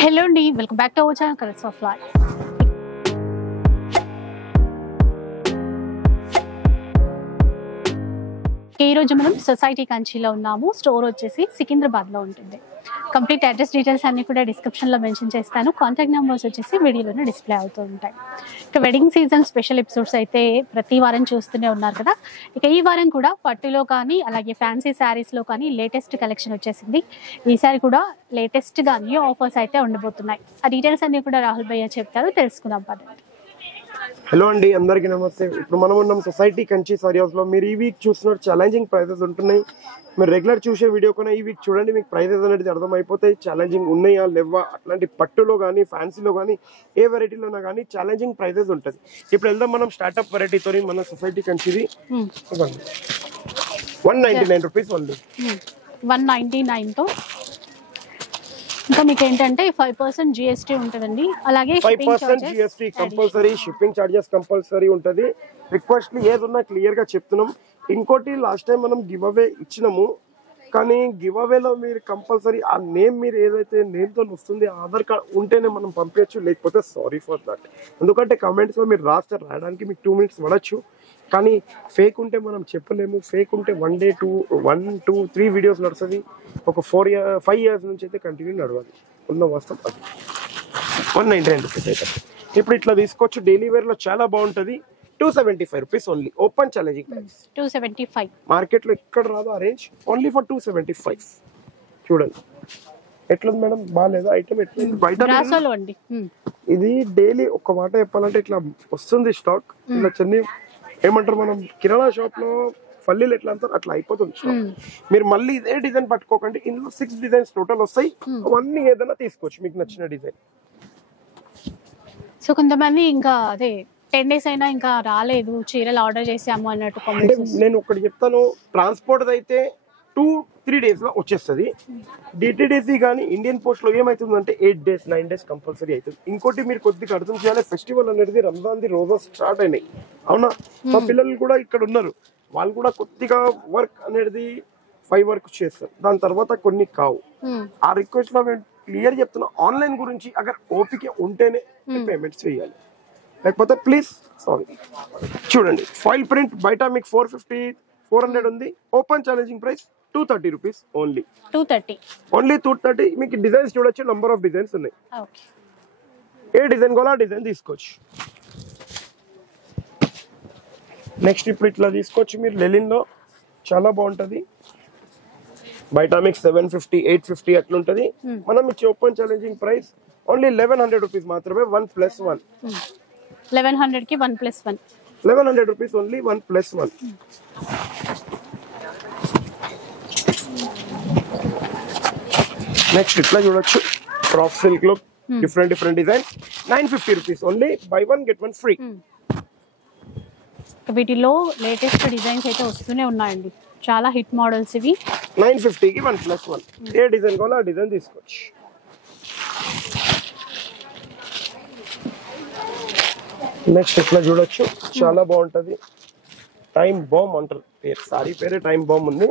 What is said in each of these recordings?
Hello అండి, welcome back to our channel colours of life. ఈ రోజు మనం సొసైటీ కంచిలో ఉన్నాము. స్టోర్ వచ్చేసి సికింద్రాబాద్ లో ఉంటుంది. కంప్లీట్ అడ్రస్ డీటెయిల్స్ అన్ని కూడా డిస్క్రిప్షన్ లో మెన్షన్ చేస్తాను. కాంటాక్ట్ నెంబర్స్ వచ్చేసి వీడియోలోనే డిస్ప్లే అవుతూ ఉంటాయి. ఇక వెడ్డింగ్ సీజన్ స్పెషల్ ఎపిసోడ్స్ అయితే ప్రతి వారం చూస్తూనే ఉన్నారు కదా. ఇక ఈ వారం కూడా పట్టులో కానీ అలాగే ఫ్యాన్సీ శారీస్ లో కానీ లేటెస్ట్ కలెక్షన్ వచ్చేసింది. ఈసారి కూడా లేటెస్ట్ గా న్యూ ఆఫర్స్ అయితే ఉండబోతున్నాయి. ఆ డీటెయిల్స్ అన్ని కూడా రాహుల్ భయ్య చెప్తారు, తెలుసుకుందాం పదండి. హలో అండి, అందరికీ నమస్తే. ఇప్పుడు మనం ఉన్నాం సొసైటీ కంచి సారీ హౌస్ లో. మీరు ఈ వీక్ చూస్తున్నారు ఛాలెంజింగ్ ప్రైజెస్ ఉంటున్నాయి. మీరు రెగ్యులర్ చూసే వీడియో కన్నా ఈ వీక్ చూడండి, మీకు ప్రైజెస్ అనేది అర్థమైపోతాయి. ఛాలెంజింగ్ ఉన్నాయా లేవా, అట్లాంటి పట్టులో కానీ ఫ్యాన్సీలో కానీ ఏ వెరైటీలోనా కానీ ఛాలెంజింగ్ ప్రైజెస్ ఉంటుంది. ఇప్పుడు వెళ్దాం మనం స్టార్ట్అప్ వెరైటీతో. మన సొసైటీ కంచిది 199 రూపీస్ ఓన్లీ. 199 తో ఇంకా మీకు ఏంటంటే 5% GST ఉంటుందండి. అలాగే 5% GST compulsory, shipping charges compulsory ఉంటుంది. రిక్వెస్ట్ ఏదున్నా క్లియర్ గా చెప్తున్నాం. ఇంకోటి, లాస్ట్ టైం మనం గివ్ అవే ఇచ్చినాము, కానీ గివ్ అవేలో మీరు కంపల్సరీ ఆ నేమ్, మీరు ఏదైతే నేమ్ తో వస్తుంది ఆధార్ కార్డ్ ఉంటేనే మనం పంపించచ్చు, లేకపోతే సారీ ఫర్ దట్. ఎందుకంటే కమెంట్స్ లో మీరు రాయడానికి మీకు 2 minutes పడచ్చు, కానీ ఫేక్ ఉంటే మనం చెప్పలేము. ఫేక్ ఉంటే 1 day 1, 2, 3 వీడియోస్ నడుస్తుంది. ఒక 5 years నుంచి అయితే కంటిన్యూ నడవాలి. ఉన్న వాస్తవం అది. 199 రూపీస్ అయితే ఇప్పుడు ఇట్లా తీసుకోవచ్చు. డైలీ వేర్ లో చాలా బాగుంటుంది. 275 rupees only. Open challenging price 275. Market లో ఎక్కడ రాదు ఆ రేంజ్. Only for 275. చూడండి ఎట్లుంది మేడం, బాగాలేదా ఐటమ్? ఎట్లుంది బయట? ఇది డైలీ ఒక మాట చెప్పాలంటే ఇట్లా వస్తుంది స్టాక్. ఇలా చెన్ని ఏమంటారు, మనం కిరాణా షాప్ లో పల్లీలు ఎట్లా అంటారు అట్లా అయిపోతుంది స్టాక్. మీరు మళ్ళీ ఇదే డిజైన్ పట్టుకోకండి. ఇందులో 6 డిజైన్స్ టోటల్ వస్తాయి. అవన్నీ ఏదైనా తీసుకోవచ్చు మీకు నచ్చిన డిజైన్. సో కొంతమంది ఇంకా అదే 10 days అయినా ఇంకా రాలేదు, చీరలు ఆర్డర్ చేసాము అన్నట్టు కామెంట్స్. నేను ఒకటి చెప్తాను, ట్రాన్స్పోర్ట్ అయితే 2-3 days లో వచ్చేస్తుంది. DTDC కానీ ఇండియన్ పోస్ట్ లో ఏమైతుందంటే 8 days 9 days కంపల్సరీ అవుతుంది. ఇంకోటి మీరు కొద్దిగా అర్థం చేయాలి, ఫెస్టివల్ అనేది రంజాన్ ది రోజా స్టార్ట్ అయినాయి అవునా. మా పిల్లలు కూడా ఇక్కడ ఉన్నారు, వాళ్ళు కూడా కొద్దిగా వర్క్ అనేది 5 వరకు చేస్తారు. దాని తర్వాత కొన్ని కావు. ఆ రిక్వెస్ట్ లో నేను క్లియర్ చెప్తున్నా, ఆన్లైన్ గురించి అగర్ ఓపిక ఉంటేనే పేమెంట్స్ చేయాలి, లేకపోతే ప్లీజ్ సారీ. చూడండి ఫాయిల్ ప్రింట్ బయట మీకు 450-400 ఉంది. Open challenging price 230 rupees only. 230 మీకు డిజైన్స్ చూడొచ్చు, నంబర్ ఆఫ్ డిజైన్స్ ఉన్నాయి. ఏ డిజైన్ కావాలో ఆ డిజైన్ తీసుకోవచ్చు. నెక్స్ట్ ఇప్పుడు ఇట్లా తీసుకోవచ్చు మీరు. లెలిన్ లో చాలా బాగుంటది. బయట మీకు 750-850 అట్లుంటది. మనం ఇచ్చే open challenging price only 1100 rupees మాత్రమే. 1+1. 1100 కి 1+1. 1100 రూపీస్ ఓన్లీ. 1+1. నెక్స్ట్ ఇట్లా చూడొచ్చు, క్రాప్ సిల్క్ లో different design. 950 rupees only. Buy 1 get 1 free. వీటిలో లేటెస్ట్ డిజైన్స్ అయితే వస్తూనే ఉన్నాయండి, చాలా హిట్ మోడల్స్ ఇవి. 950 కి 1+1. ఏ డిజైన్ కావాలో ఆ డిజైన్ తీసుకోవచ్చు. నెక్స్ట్ ఇట్లా చూడొచ్చు, చాలా బాగుంటది. టైం బాంబ్ అంటారు పేరు, సారీ పేరే టైం బాంబ్ ఉంది.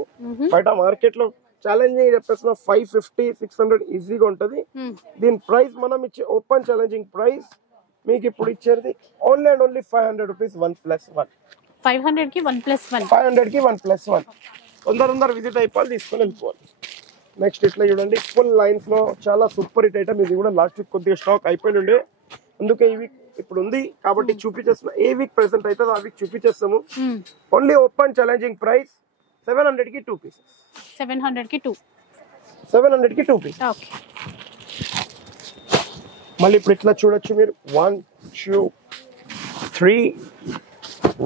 బయట మార్కెట్ లో ఛాలెంజింగ్ చెప్పేసిన 550-600 ఈజీగా ఉంటది. దీని ప్రైస్ మనం ఇచ్చే ఓపెన్ ఛాలెంజింగ్ ప్రైస్ మీకు ఇప్పుడు ఇచ్చేది ఓన్లీ అండ్ ఓన్లీ 500 రూపీస్. 1+1. 500 కి 1+1. 500 కి 1+1. తొందర విజిట్ అయిపోవాలి, తీసుకొని వెళ్ళిపోవాలి. నెక్స్ట్ ఇట్లా చూడండి, ఫుల్ లైన్స్ లో చాలా సూపర్ హిట్ ఐటమ్. ఇది కూడా లాస్ట్ వీక్ కొద్దిగా స్టాక్ అయిపోయి ఉండే, అందుకే ఈ వీక్ ఇప్పుడు ఉంది కాబట్టి చూపించేస్తున్నా. ఏ వీక్ ప్రెసెంట్ అయితే ఆ వీక్ చూపించేస్తాము. ఓన్లీ ఓపెన్ ఛాలెంజింగ్ ప్రైస్ 700 కి 2 పీసెస్. 700 కి 2. 700 కి 2 పీసెస్. ఓకే. మళ్ళీ ఇప్పుడు ఇట్లా చూడొచ్చు మీరు. 1, 2, 3,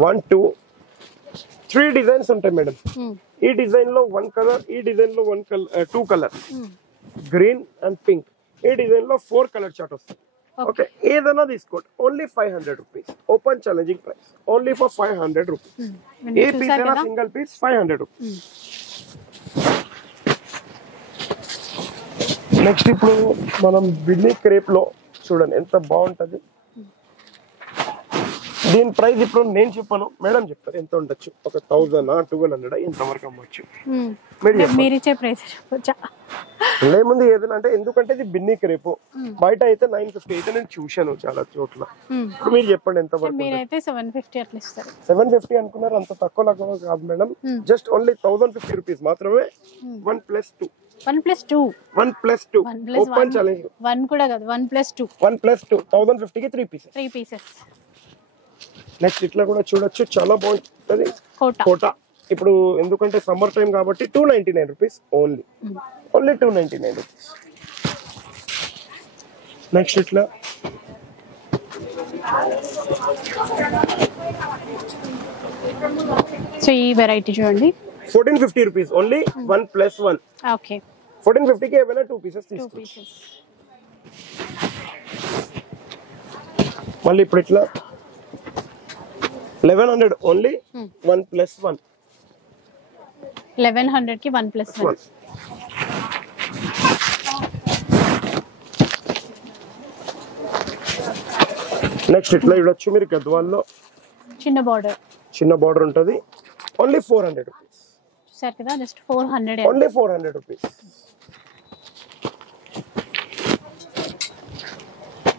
1, 2, 3 డిజైన్స్ ఉంటాయి మేడం. ఈ డిజైన్ లో 1 కలర్, ఈ డిజైన్ లో 2 కలర్, గ్రీన్ అండ్ పింక్. ఈ డిజైన్ లో 4 కలర్ చార్ట్ వస్తుంది. ఓకే, ఏదైనా తీసుకోండి. Only 500 rupees. Open challenging price only for 500 rupees. ఏ పీస్ అయినా సింగిల్ పీస్ 500 రూపీస్. నెక్స్ట్ ఇప్పుడు మనం బిడ్నీ క్రేప్ లో చూడండి ఎంత బాగుంటది. దీని ప్రైస్ ఇప్పుడు నేను చెప్పాను, మేడం చెప్తారు ఎంత ఉండొచ్చు. ఒక 1000 1200 ఎంత వరకు అమ్మొచ్చు. మీరు ఇచ్చే ప్రైస్ చెప్పొచ్చా? లేముంది ఏదైనా అంటే ఎందుకంటే ఇది బిన్నికి రేపు బయట అయితే 950 అయితే నేను చూశాను చాలా చోట్ల. ఇప్పుడు మీరు చెప్పండి ఎంత వరకు? మీరైతే 750 అట్లా ఇస్తారు. 750 అనుకున్నారు, అంత తక్కువ లాగా కాదు మేడం. జస్ట్ ఓన్లీ 1050 రూపీస్ మాత్రమే. 1+2 1+2 ఓపెన్ ఛాలెంజ్. 1 కూడా కాదు, 1+2 1050 కి 3 పీసెస్. నెక్స్ట్ ఇట్లా కూడా చూడొచ్చు, చాలా బాగుంటది కోటా. ఇప్పుడు ఎందుకంటే సమ్మర్ టైం కాబట్టి 299 రూపీస్ ఓన్లీ 299 రూపీస్. నెక్స్ట్ ఇట్లా సో ఈ వెరైటీ చూడండి, 1450 రూపీస్ ఓన్లీ 1+1. ఓకే, 1450 కి ఏమైనా 2 పీసెస్ తీసుకోవచ్చు. మళ్ళీ ఇప్పుడు ఇట్లా 1100 ఓన్లీ 1+1. 1100 కి 1+1. నెక్స్ట్ ఇట్లా చూడొచ్చు మీరు, గద్వాల్లో చిన్న బార్డర్ ఉంటది. Only 400 rupees. చూసారు కదా, జస్ట్ 400. Only 400 rupees.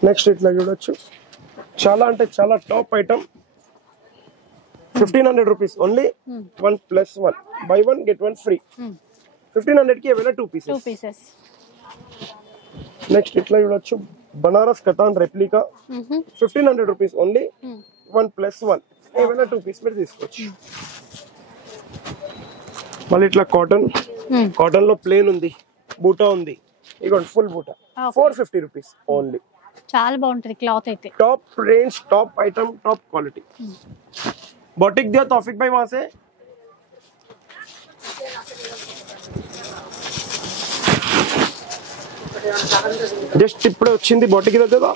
నెక్స్ట్ ఇట్లా చూడొచ్చు, చాలా అంటే చాలా top item. 1500 rupees only 1+1. By 1 get 1 free. 1500 కి ఏమైనా 2 పీసెస్. నెక్స్ట్ ఇట్లా చూడొచ్చు, Banaras katan replica 1500 rupees only 1+1. ఏమైనా 2 పీస్ మీరు తీసుకోవచ్చు. మళ్ళీ ఇట్లా కాటన్ లో ప్లేన్ ఉంది, బూటా ఉంది. ఇగోండి ఫుల్ బూటా 450 రూపీస్ ఓన్లీ. చాలా బాగుంటది క్లాత్ అయితే. Top range, top item, top quality. Boutique दिया तौफिक भाई वहां से. జస్ట్ ఇప్పుడే వచ్చింది బాటిక్ దగ్గర.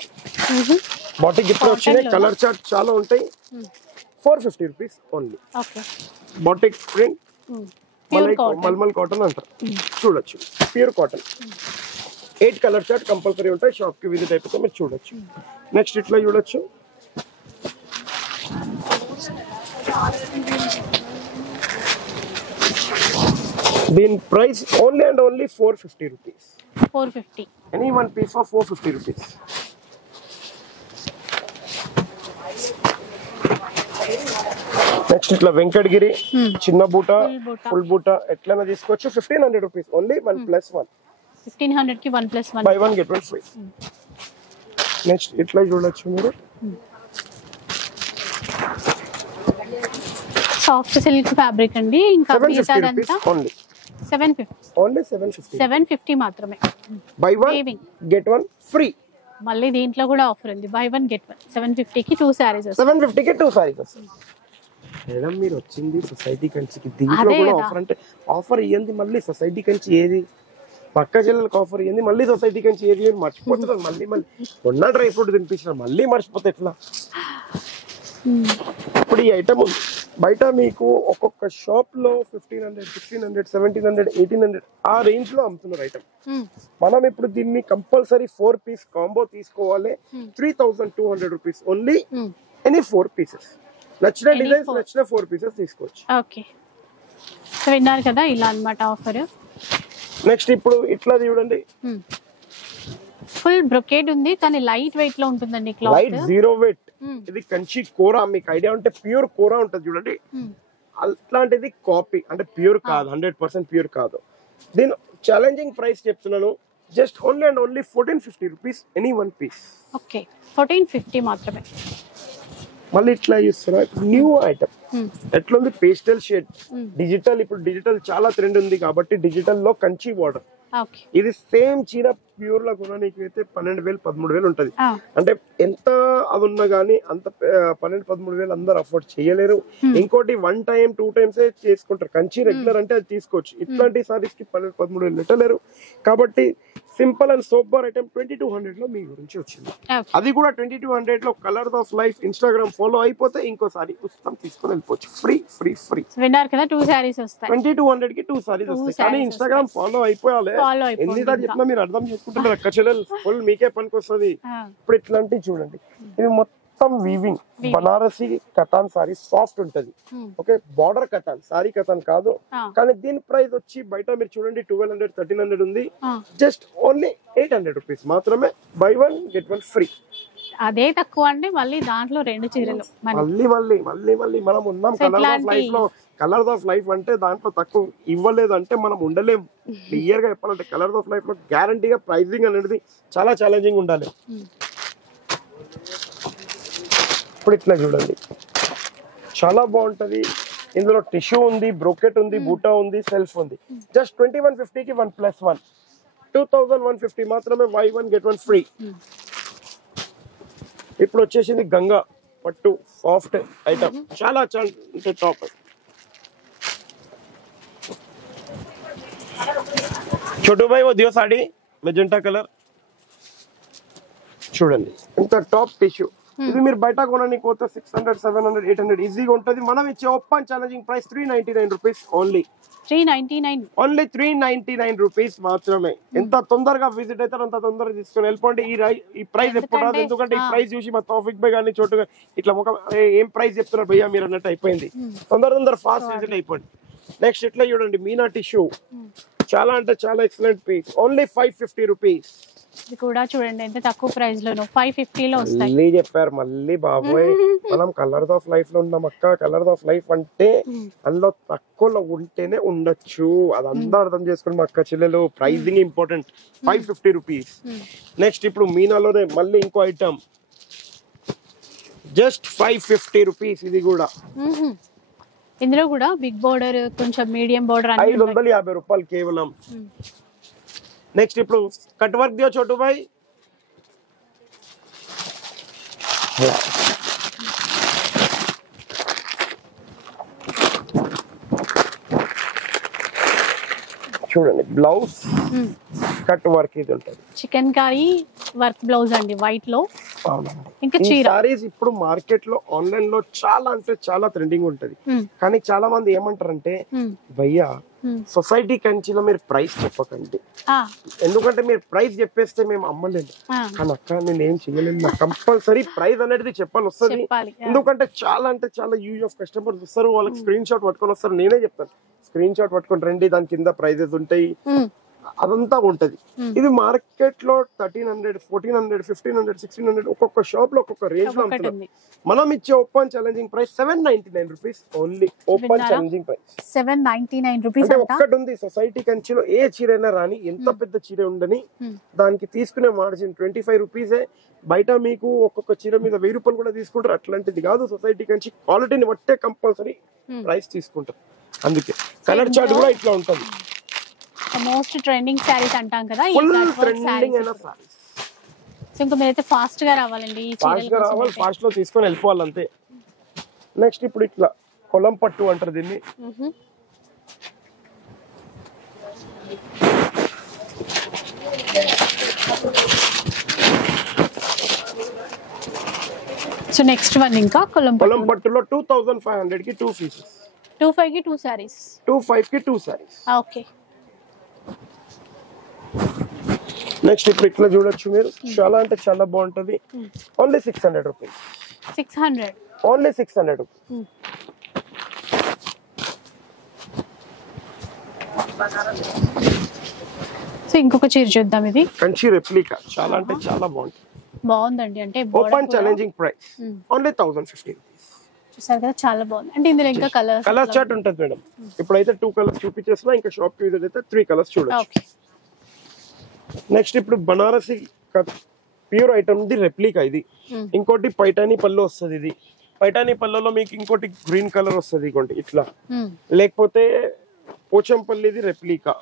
బాటిక్ ఇప్పుడే వచ్చింది. కలర్ చార్ట్ చాలా ఉంటాయి. 450 rupees only. Okay, batik print mulmul cotton అంటారు. చూడొచ్చు, pure cotton. 8 colour chart compulsory ఉంటాయి. షాప్ కి విజిట్ అయిపోతే మీరు చూడొచ్చు. నెక్స్ట్ ఇట్లా చూడొచ్చు, దీని price only and only 450 rupees. 450. Any one piece for 450 rupees. Next ఇట్లా వెంకటగిరి చిన్న బూట, ఫుల్ బూట ఎట్లైనా తీసుకోవచ్చు. 1500 రూపీస్ ఓన్లీ 1+1. 1500 కి 1+1. By 1 get 1 free. నెక్స్ట్ ఇట్లా చూడొచ్చు మీరు, సాఫ్ట్ సిల్క్ ఫ్యాబ్రిక్ అండి. ఇంకా 750 ఓన్లీ. 750 మాత్రమే. By 1 get 1 free. మళ్ళీ దీంట్లో కూడా ఆఫర్ ఉంది, బై 1 గెట్ 1. 750 కి 2 సారీస్. 750 కి 2 సారీస్ వస్తాయి. మేడం మీరు వచ్చింది సొసైటీ కంచికి, దీంట్లో కూడా ఆఫర్ అంటే ఆఫర్ ఇయ్యంది. మళ్ళీ సొసైటీ కంచి ఏది, పక్క జిల్లాలకు ఆఫర్ ఇయ్యంది, మళ్ళీ సొసైటీ కంచి ఏది మర్చిపోతున్నారు. మళ్ళీ ఉన్న డ్రై ఫ్రూట్ తినిపించిన మళ్ళీ మర్చిపోతే ఎట్లా? ఇప్పుడు ఈ ఐటమ్ బయట మీకు ఒక్కొక్క షాప్ లో 1500, 1600, 1700, 1800 ఆ రేంజ్ లో అమ్ముతున్నారు ఐటమ్. మనం ఇప్పుడు దీన్ని కంపల్సరీ 4 పీస్ కాంబో తీసుకోవాలి. 3200 రూపీస్ ఓన్లీ. ఎనీ 4 పీసెస్, నచ్చిన డిజైన్స్, నచ్చిన 4 పీసెస్ తీసుకోవచ్చు. ఓకే, సో విన్నారు కదా, ఇలా అన్నమాట ఆఫర్. నెక్స్ట్ ఇప్పుడు ఇట్లా చూడండి, ఫుల్ బ్రొకేడ్ ఉంది కానీ లైట్ వెయిట్ లో ఉంటుందండి క్లాత్. Light zero wait. ఇది కంచి కోరా, మీకు ఐడియా ఉంటే ప్యూర్ కోరా ఉంటది చూడండి. అట్లాంటిది కాపీ అంటే ప్యూర్ కాదు, 100% ప్యూర్ కాదు. దీని ఛాలెంజింగ్ ప్రైస్ చెప్తున్నాను, just only and only 1450 rupees any one piece. Okay, 1450 మాత్రమే. మళ్ళీ ఇట్లా చూస్తున్నా, న్యూ ఐటమ్ ఎట్లుంది, పేస్టల్ షేడ్ డిజిటల్. ఇప్పుడు డిజిటల్ చాలా ట్రెండ్ ఉంది కాబట్టి డిజిటల్ లో కంచి బార్డర్. ఇది సేమ్ చీర ప్యూర్ లా కూడా నీకు అయితే 12,000, 13,000 ఉంటది. అంటే ఎంత అది ఉన్నా గానీ అంత 12,000, 13,000 అందరు అఫోర్డ్ చేయలేరు. ఇంకోటి 1 టైం 2 టైమ్స్ చేసుకుంటారు. కంచి రెగ్యులర్ అంటే అది తీసుకోవచ్చు. ఇట్లాంటి సారీస్ కి 12,000, 13,000 పెట్టలేరు. కాబట్టి సింపుల్ అండ్ సూపర్ ఐటమ్ 2200 లో మీ గురించి వచ్చింది. అది కూడా 2200 లో colour of life Instagram follow అయిపోతే ఇంకోసారి ఉచితం తీసుకొని వెళ్ళిపోవచ్చు. Free free free. విన్నారు కదా, 2 సారీస్ వస్తాయి. 2200 కి 2 సారీస్ వస్తాయి. కానీ ఇన్స్టాగ్రామ్ ఫాలో అయిపోయాలి. ఎన్నిసార్లు చెప్పినా మీరు అర్థం చేసుకుంటున్నారు. అక్క చెల్లెలు ఫుల్ మీకే పనికి వస్తుంది. ఇప్పుడు ఇట్లాంటివి చూడండి, ఇది మొత్తం మొత్తం weaving Banarasi cotton sari soft ఉంటది. Okay, border cotton, sari cotton కాదు. కానీ దీని ప్రైస్ వచ్చి బయట మీరు చూడండి 1200 1300 ఉంది. జస్ట్ ఓన్లీ 800 రూపీస్ మాత్రమే. By 1 get 1 free. అదే తక్కువ అండి. మళ్ళీ దాంట్లో 2 చీరలు మళ్ళీ మనం ఉన్నాం కలర్ ఆఫ్ లైఫ్ లో. కలర్స్ ఆఫ్ లైఫ్ అంటే దాంట్లో తక్కువ ఇవ్వలేదు అంటే మనం ఉండలేం. క్లియర్ గా చెప్పాలంటే కలర్స్ ఆఫ్ లైఫ్ లో గ్యారంటీగా ప్రైసింగ్ అనేది చాలా ఛాలెంజింగ్ ఉండాలి. ఇప్పుడు ఇట్లా చూడండి, చాలా బాగుంటది. ఇందులో టిష్యూ ఉంది, బ్రోకెట్ ఉంది, బూటా ఉంది, సెల్ఫ్ ఉంది. జస్ట్ 2150 కి 1+1 2150 మాత్రమే. By 1 get 1 free. ఇప్పుడు వచ్చేసింది గంగా పట్టు సాఫ్ట్ ఐటమ్, చాలా అంటే టాప్. छोटू भाई वो दियो साड़ी మెజెంటా కలర్ చూడండి, ఇంత టాప్ టిష్యూ. ఇది మీరు బయట కొనడానికి పోతే 600 700 800 ఈజీగా ఉంటది. మనం ఇచ్చే open challenging price 399 rupees only. 399 only 399 rupees మాత్రమే. ఎంత తొందరగా విజిట్ అవుతారో అంత తొందరగా తీసుకొని వెళ్ళిపోండి. ఈ ప్రైస్ ఎప్పుడు రాదు, ఎందుకంటే ఈ ప్రైస్ చూసి మా తౌఫిక్ భాయ్ గాని చోటుగా ఇట్లా ముఖం ఏం ప్రైస్ చెప్తున్నారు భయ్యా మీరు అన్నట్టు అయిపోయింది. తొందర ఫాస్ట్ విజిట్ అయిపోండి. నెక్స్ట్ ఇట్లా చూడండి, మీనా టిష్యూ, చాలా అంటే చాలా ఎక్సలెంట్ పీస్. Only 550 rupees. ఇది కూడా చూడండి ఎంత తక్కువ ప్రైస్ లో 550 లో వస్తాయి. మళ్ళీ చెప్పారు మళ్ళీ బాబోయ్, మనం కలర్స్ ఆఫ్ లైఫ్ లో ఉన్నాం అక్క. కలర్స్ ఆఫ్ లైఫ్ అంటే అందులో తక్కువలో ఉంటేనే ఉండొచ్చు, అది అందరూ అర్థం చేసుకుని మా అక్క చెల్లెలు. Pricing important. 550 రూపీస్. నెక్స్ట్ ఇప్పుడు మీనాలోనే మళ్ళీ ఇంకో ఐటమ్, జస్ట్ 550 రూపీస్. ఇది కూడా ఇందులో కూడా బిగ్ బోర్డర్, కొంచెం మీడియం బోర్డర్, 550 రూపాయలు కేవలం. నెక్స్ట్ ఇప్పుడు కట్ వర్క్ దియో చోటు భాయ్. చూడండి బ్లౌజ్ కట్ వర్క్ ఇది ఉంటుంది. చికెన్ కారీ వర్క్ బ్లౌజ్ అండి వైట్ లో. ఇంకా సారీస్ ఇప్పుడు మార్కెట్ లో ఆన్లైన్ లో చాలా అంటే చాలా ట్రెండింగ్ ఉంటది. కానీ చాలా మంది ఏమంటారంటే భయ్యా సొసైటీ కంచిలో మీరు ప్రైస్ చెప్పకండి, ఎందుకంటే మీరు ప్రైస్ చెప్పేస్తే మేము అమ్మలేము. కానీ అక్క నేను ఏం చెయ్యలేను, నాకు కంపల్సరీ ప్రైస్ అనేది చెప్పాలి వస్తుంది. ఎందుకంటే చాలా అంటే చాలా యూజ్ ఆఫ్ కస్టమర్స్ వస్తారు, వాళ్ళకి స్క్రీన్ షాట్ పట్టుకొని వస్తారు. నేనే చెప్తాను స్క్రీన్ షాట్ పట్టుకొని రండి, దాని కింద ప్రైజెస్ ఉంటాయి, అదంతా ఉంటది. ఇది మార్కెట్ లో 1300 1400 1500 1600 ఒక్కొక్క షాప్ లో ఒక్కొక్క రేంజ్ లో ఉంటుంది. మనం ఇచ్చే open challenging price 799 rupees only. Open challenging price 799 rupees. అంటే ఒక్కటి ఉంది సొసైటీ కంచిలో, ఏ చీరైనా రాని, ఎంత పెద్ద చీర ఉండని, దానికి తీసుకునే మార్జిన్ 25 రూపీసే. బయట మీకు ఒక్కొక్క చీర మీద 1000 రూపాయలు కూడా తీసుకుంటారు. అట్లాంటిది కాదు, సొసైటీ కంచి క్వాలిటీని బట్టే కంపల్సరీ ప్రైస్ తీసుకుంటారు. అందుకే కలర్ చార్ట్ కూడా ఇట్లా ఉంటుంది. మోస్ట్ ట్రెండింగ్ సారీస్ అంటాం కదా, ఫుల్ ట్రెండింగ్ అయిన సారీస్. సో ఇంకా మీరైతే ఫాస్ట్ గా రావాలండి, ఫాస్ట్ గా రావాలి, ఫాస్ట్ లో తీసుకొని వెళ్ళిపోవాలి అంతే. నెక్స్ట్ ఇప్పుడు ఇట్లా కొలం పట్టు అంటారు దీన్ని. సో నెక్స్ట్ వన్ ఇంకా కొలం పట్టులో 2500 కి 2 పీసెస్. 25 కి 2 సారీస్. 25 కి 2 సారీస్. ఓకే. నెక్స్ట్ ఇప్పుడు ఇట్లా చూడొచ్చు మీరు, చాలా అంటే చాలా బాగుంటది. Only 600 rupees. 600 only 600 rupees. So ఇంకొక చీర చూద్దాం. ఇది కంచి రెప్లికా, చాలా అంటే చాలా బాగుంటుంది. బాగుందండి. అంటే open challenging price only 1050 rupees. చూసారు కదా చాలా బాగుంది. అంటే ఇందులో ఇంకా కలర్ చార్ట్ ఉంటుంది మేడం. ఇప్పుడైతే 2 కలర్స్ చూపించేస్తున్నా, ఇంకా షాప్ కి అయితే 3 కలర్స్ చూడొచ్చు. నెక్స్ట్ ఇప్పుడు Banarasi pure item the replica. ఇది ఇంకోటి పైటానీ పళ్ళు వస్తుంది. ఇది పైటానీ పళ్ళలో మీకు ఇంకోటి గ్రీన్ కలర్ వస్తుంది, ఇంకోటి ఇట్లా. లేకపోతే పోచంపల్లిది రెప్లికా.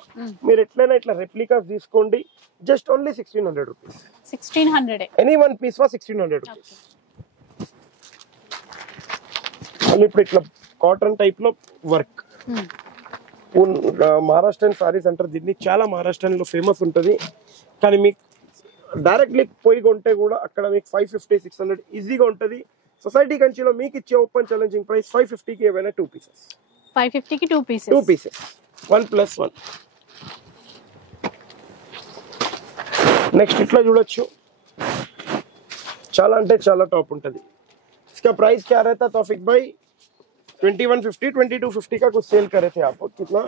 మీరు ఎట్లైనా ఇట్లా రెప్లికాస్ తీసుకోండి. Just only 1600 rupees. 1600 any one piece for 1600 rupees. మళ్ళీ ఇప్పుడు ఇట్లా కాటన్ టైప్ లో వర్క్, మహారాష్ట్రన్ సారీస్ అంటారు దీన్ని. చాలా మహారాష్ట్రన్ లో ఫేమస్ ఉంటది. కానీ మీకు డైరెక్ట్లీ పోయి కొంటే కూడా అక్కడ మీకు 550 600 ఈజీగా ఉంటది. సొసైటీ కంచిలో మీకు ఇచ్చే ఓపెన్ ఛాలెంజింగ్ ప్రైస్ 550 కి ఏవైనా 2 పీసెస్. 550 కి 2 పీసెస్. 2 పీసెస్ 1+1. నెక్స్ట్ ఇట్లా చూడొచ్చు, చాలా అంటే చాలా టాప్ ఉంటది. इसका प्राइस क्या रहता तौफिक भाई 2150 2250 का कुछ सेल करे थे आप कितना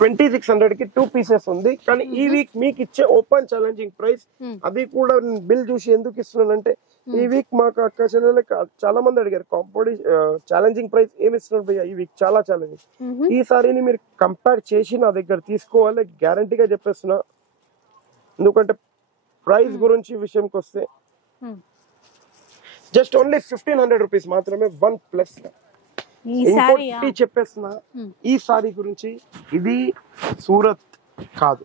2600 की 2 పీసెస్ ఉంది కానీ ఈ వీక్ మీకు ఇచ్చే ఓపెన్ ఛాలెంజింగ్ ప్రైస్ అది కూడా బిల్ చూసి ఎందుకు ఇస్తున్నానంటే ఈ వీక్ మాకు అక్క చెల్లెలకి చాలా మంది అడిగారు ఛాలెంజింగ్ ప్రైస్ ఏమి ఇస్తున్నారు భయ్యా ఈ వీక్ చాలా ఛాలెంజింగ్ ఈసారిని మీరు కంపేర్ చేసి నా దగ్గర తీసుకోవాలి గ్యారంటీగా చెప్పేస్తున్నా ఎందుకంటే ప్రైస్ గురించి విషయంకి వస్తే జస్ట్ ఓన్లీ 1500 రూపీస్ మాత్రమే 1+ ఇంకోటి చెప్పేస్తున్నా ఈ సారీ గురించి ఇది సూరత్ కాదు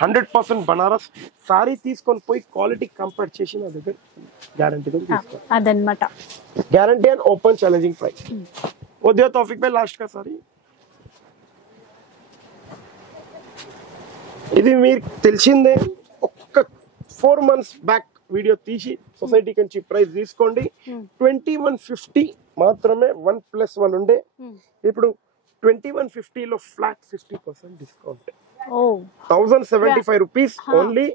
100% బనారస్ సారీ తీసుకొని పోయి క్వాలిటీ కంపేర్ చేసి నా దగ్గర గ్యారంటీగా తీసుకో అదన్నమాట guarantee and open challenging price వద్దు తౌఫిక్ భాయ్ లాస్ట్ కా సారీ ఇది మీకు తెలిసిందే ఒక్క 4 months బ్యాక్ వీడియో తీసి సొసైటీ నుంచి ప్రైస్ తీసుకోండి 2150 మాత్రమే 1+1 ఉండే ఇప్పుడు 2150 లో ఫ్లాట్ 50% డిస్కౌంట్ 1075 రూపీస్ ఓన్లీ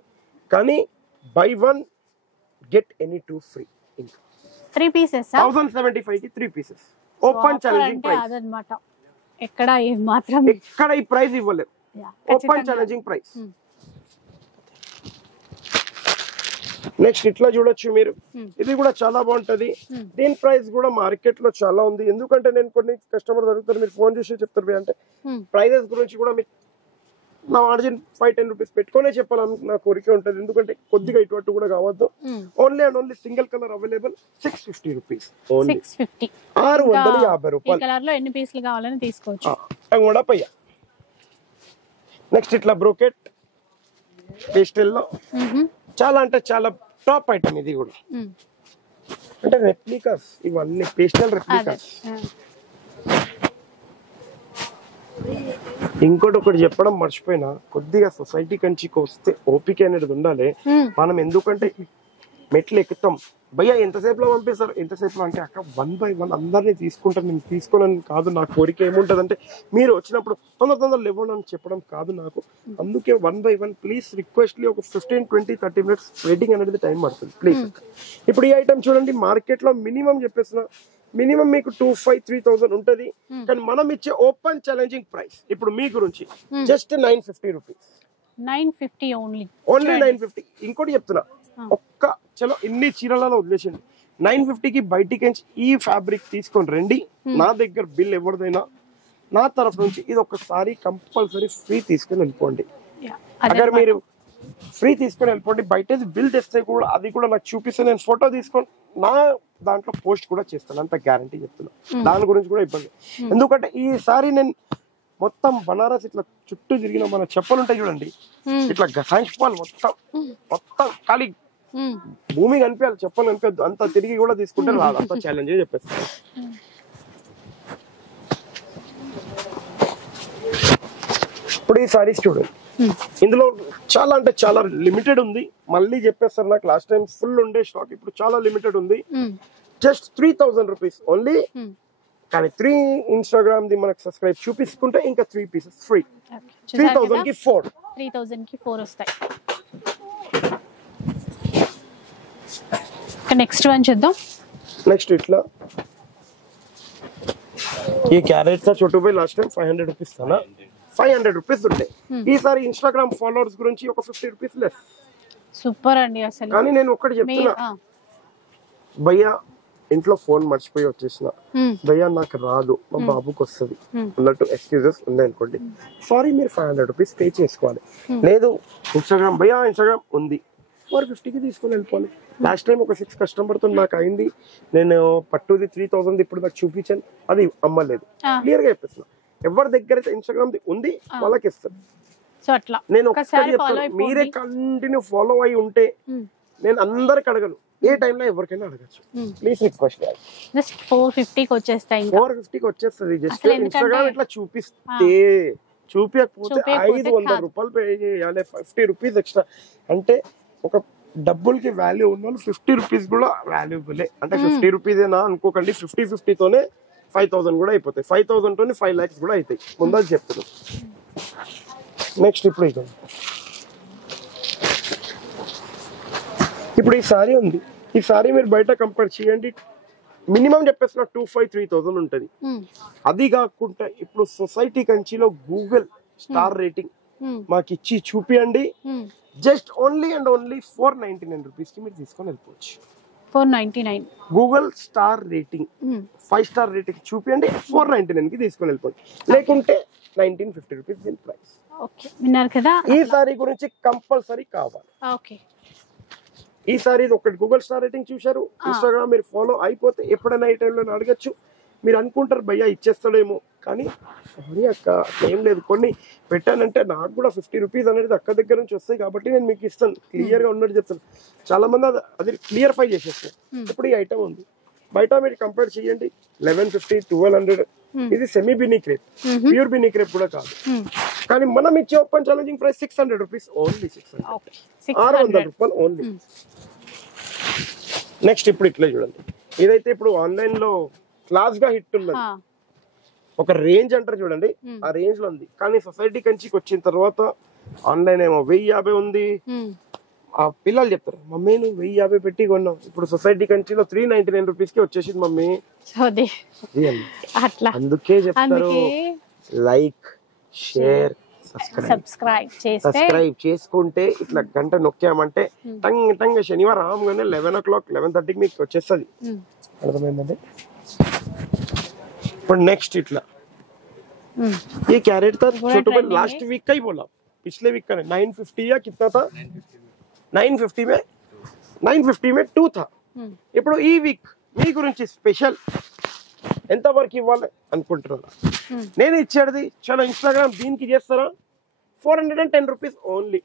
కానీ బై 1 గెట్ ఎనీ 2 ఫ్రీ ఇంకా 3 పీసెస్ 1075 కి 3 పీసెస్ ఓపెన్ ఛాలెంజింగ్ ప్రైస్ అదన్నమాట ఎక్కడ ఈ మాత్రం ఎక్కడ ఈ ప్రైస్ ఇవ్వలేదు ఓపెన్ ఛాలెంజింగ్ ప్రైస్ నెక్స్ట్ ఇట్లా చూడొచ్చు మీరు ఇది కూడా చాలా బాగుంటది దీని ప్రైస్ కూడా మార్కెట్ లో చాలా ఉంది ఎందుకంటే నేను కొన్ని కస్టమర్ అడుగుతారు మీరు ఫోన్ చేసి చెప్తారు అంటే ప్రైజెస్ గురించి కూడా మీకు నా మార్జిన్ 5-10 రూపీస్ పెట్టుకునే చెప్పాలని నా కోరిక ఉంటది ఎందుకంటే కొద్దిగా ఇటు కూడా కావద్దు only and only single colour available 650 rupees only 650 650 రూపాయలు ఈ కలర్ లో ఎన్ని పీసులు కావాలని తీసుకోవచ్చు కూడా పయ్యా నెక్స్ట్ ఇట్లా బ్రోకెట్ పేస్టల్ లో చాలా అంటే చాలా టాప్ ఐటమ్ ఇది కూడా అంటే రెప్లికాస్ ఇవన్నీ పేస్టల్ రెప్లికాస్ ఇంకోటి ఒకటి చెప్పడం మర్చిపోయినా కొద్దిగా సొసైటీ కంచికి వస్తే ఓపిక అనేది ఉండాలి మనం ఎందుకంటే మెట్లు ఎక్కుతాం భయ్యా ఎంతసేపులో పంపిస్తారు ఎంతసేపులో అంటే అక్కడ 1 by 1 అందరినీ తీసుకుంటాను నేను తీసుకోనని కాదు నా కోరిక ఏముంటది అంటే మీరు వచ్చినప్పుడు తొందర లేవండి అని చెప్పడం కాదు నాకు అందుకే 1 by 1 ప్లీజ్ రిక్వెస్ట్లీ ఒక 15-20-30 minutes వెయిటింగ్ అనేది టైం పడుతుంది ప్లీజ్ ఇప్పుడు ఈ ఐటమ్ చూడండి మార్కెట్ లో మినిమం చెప్పేసిన మినిమం మీకు 2,500-3,000 ఉంటది కానీ మనం ఇచ్చే ఓపెన్ ఛాలెంజింగ్ ప్రైస్ ఇప్పుడు మీ గురించి జస్ట్ 950 రూపీస్ 950 ఓన్లీ 950 ఇంకోటి చెప్తున్నా ఒక్క చలో ఇన్ని చీరలలో వదిలేసింది 950 కి బయటికి ఈ ఫ్యాబ్రిక్ తీసుకొని రండి నా దగ్గర బిల్ ఎవరిదైనా నా తరఫు నుంచి ఇది ఒకసారి కంపల్సరీ ఫ్రీ తీసుకొని వెళ్ళిపోండి అగర్ మీరు ఫ్రీ తీసుకొని వెళ్ళిపోండి బయట బిల్ తెస్తే కూడా అది కూడా నాకు చూపిస్తే నేను ఫోటో తీసుకొని నా దాంట్లో పోస్ట్ కూడా చేస్తాను అంత గ్యారంటీ చెప్తున్నా దాని గురించి కూడా ఇబ్బంది ఎందుకంటే ఈసారి నేను మొత్తం బనారస్ ఇట్లా చుట్టూ తిరిగిన మన చెప్పులు ఉంటాయి చూడండి ఇట్లా గసాయించుకోవాలి మొత్తం ఖాళీ భూమి కనిపించాలి చెప్పలు కనిపించద్దు అంత తిరిగి కూడా తీసుకుంటే రాదు అంత ఛాలెంజ్ చెప్పేస్తాను ఇప్పుడు ఈ సారీస్ చూడండి ఇందులో చాలా అంటే చాలా లిమిటెడ్ ఉంది మళ్ళీ చెప్పేస్తారు నాకు లాస్ట్ టైం ఫుల్ ఉండే స్టాక్ ఇప్పుడు చాలా లిమిటెడ్ ఉంది జస్ట్ 3,000 రూపీస్ ఓన్లీ కానీ 3 ఇన్స్టాగ్రామ్ ది మనకు సబ్స్క్రైబ్ చూపించుకుంటే ఇంకా 3 పీసెస్ ఫ్రీ 3,000 కి 4 వస్తాయి నెక్స్ట్ వన్ చూద్దాం నెక్స్ట్ ఇట్లా ఈ క్యారెట్ కా చోటు పోయి last time 500 rupees TANA 500 rupees ఉండే ఈసారి ఇన్స్టాగ్రామ్ ఫాలోవర్స్ గురించి ఒక 50 రూపీస్ లెస్ సూపర్ అండి అసలు కానీ నేను ఒకటి చెప్తున్నా భయ్యా ఇంట్లో ఫోన్ మర్చిపోయి వచ్చేసిన భయ్యా నాకు రాదు మా బాబుకి వస్తుంది అన్నట్టు ఎక్స్క్యూజెస్ ఉన్నాయనుకోండి సారీ మీరు 500 రూపీస్ పే చేసుకోవాలి లేదు ఇన్స్టాగ్రామ్ భయ్యా ఇన్స్టాగ్రామ్ ఉంది 450 కి తీసుకొని వెళ్ళిపోవాలి లాస్ట్ టైం ఒక 6 కస్టమర్ తో నాకు అయింది నేను పట్టుది 3,000 ఇప్పుడు నాకు చూపించాను అది అమ్మలేదు క్లియర్ గా చెప్పేస్తున్నా ఎవరి దగ్గర అయితే ఇన్స్టాగ్రామ్ ఉంది వాళ్ళకి ఇస్తాను నేను ఒకసారి చెప్తాను మీరే కంటిన్యూ ఫాలో అయి ఉంటే నేను అందరికి అడగను ఏ టైంలో ఎవరికైనా అడగచ్చు ప్లీజ్ రిక్వెస్ట్ జస్ట్ 450 కి వచ్చేస్తాయి 450 కి వచ్చేస్తుంది జస్ట్ ఇన్స్టాగ్రామ్ ఇట్లా చూపిస్తే చూపించకపోతే 500 రూపాయలు పే చేయాలి 50 రూపీస్ ఎక్స్ట్రా అంటే ఒక డబ్బులకి వాల్యూ ఉన్న వాళ్ళు 50 రూపీస్ కూడా వాల్యూబులే అంటే 50 రూపీస్ ఏనా అనుకోకండి 50 తోనే 5,000 కూడా అయిపోతాయి 5,000 తోనే 5 lakhs కూడా అవుతాయి ముందు చెప్తున్నాను నెక్స్ట్ ఇప్పుడు ఈ సారీ ఉంది ఈ సారీ మీరు బయట కంపేర్ చేయండి, మినిమం చెప్పేసిన 2,500-3,000 ఉంటది. అది కాకుండా ఇప్పుడు సొసైటీ కంచిలో గూగుల్ స్టార్ రేటింగ్ మాకు ఇచ్చి చూపియండి, just only and only 499 rupees కి మీరు తీసుకొని వెళ్ళిపోవచ్చు. 499 Google star rating 5 star rating చూపియండి, 499 కి తీసుకొని వెళ్ళిపోండి. లేకుంటే 1950 రూపీస్ దీని ప్రైస్. ఓకే, విన్నారు కదా. ఈ సారీ గురించి కంపల్సరీ కావాలి. ఓకే, ఈ సారీ ఒకటి గూగుల్ స్టార్ రేటింగ్ చూశారు, ఇన్స్టాగ్రామ్ మీరు ఫాలో అయిపోతే ఎప్పుడైనా ఈ టైంలో అడగచ్చు. మీరు అనుకుంటారు భయ్యా ఇచ్చేస్తాడేమో, కానీ సారీ అక్క ఏం లేదు, కొన్ని పెట్టానంటే నాకు కూడా 50 రూపీస్ అనేది అక్క దగ్గర నుంచి వస్తాయి కాబట్టి నేను మీకు ఇస్తాను, క్లియర్ గా ఉన్నట్టు చెప్తాను. చాలా మంది అది క్లియర్ఫై చేసేస్తారు. ఇప్పుడు ఈ ఐటమ్ ఉంది బయట మీరు కంపేర్ చేయండి, 1150, 1200. ఇది semi Binny crepe, pure Binny crepe కూడా కాదు. కానీ మనం ఇచ్చే open challenging price 600 rupees only. 600 రూపాయలు ఓన్లీ. నెక్స్ట్ ఇప్పుడు ఇట్లా చూడండి, ఇదైతే ఇప్పుడు ఆన్లైన్ లో క్లాస్ గా హిట్ ఉన్నది. ఒక రేంజ్ అంటారు చూడండి, ఆ రేంజ్ లో ఉంది. కానీ సొసైటీ కంచికి వచ్చిన తర్వాత ఆన్లైన్ ఏమో 1050 ఉంది. ఆ పిల్లలు చెప్తారు, మమ్మీ నువ్వు 1050 పెట్టి కొన్నావు, ఇప్పుడు సొసైటీ కంచిలో 399 రూపీస్ కి వచ్చేసింది మమ్మీ. అందుకే చెప్తారు లైక్, షేర్, సబ్స్క్రైబ్ చేసుకుంటే ఇట్లా గంట నొక్కామంటే టంగ్ టంగ్ శనివారం రాగానే 11 o'clock 11:30 మీకు వచ్చేస్తుంది. అర్థమైందండి. ఇప్పుడు నెక్స్ట్ इतना ये कैरेट था छोटू भाई लास्ट वीक का ही बोला, पिछले वीक का 950 या कितना था, 950 में 2 था. ఇప్పుడు ఈ వీక్ మీ గురించి స్పెషల్ ఎంత వరకు ఇవ్వాలి అనుకుంటున్నారా? నేను ఇచ్చేది చాలా ఇన్స్టాగ్రామ్ దీనికి చేస్తారా 410 రూపీస్ ఓన్లీ.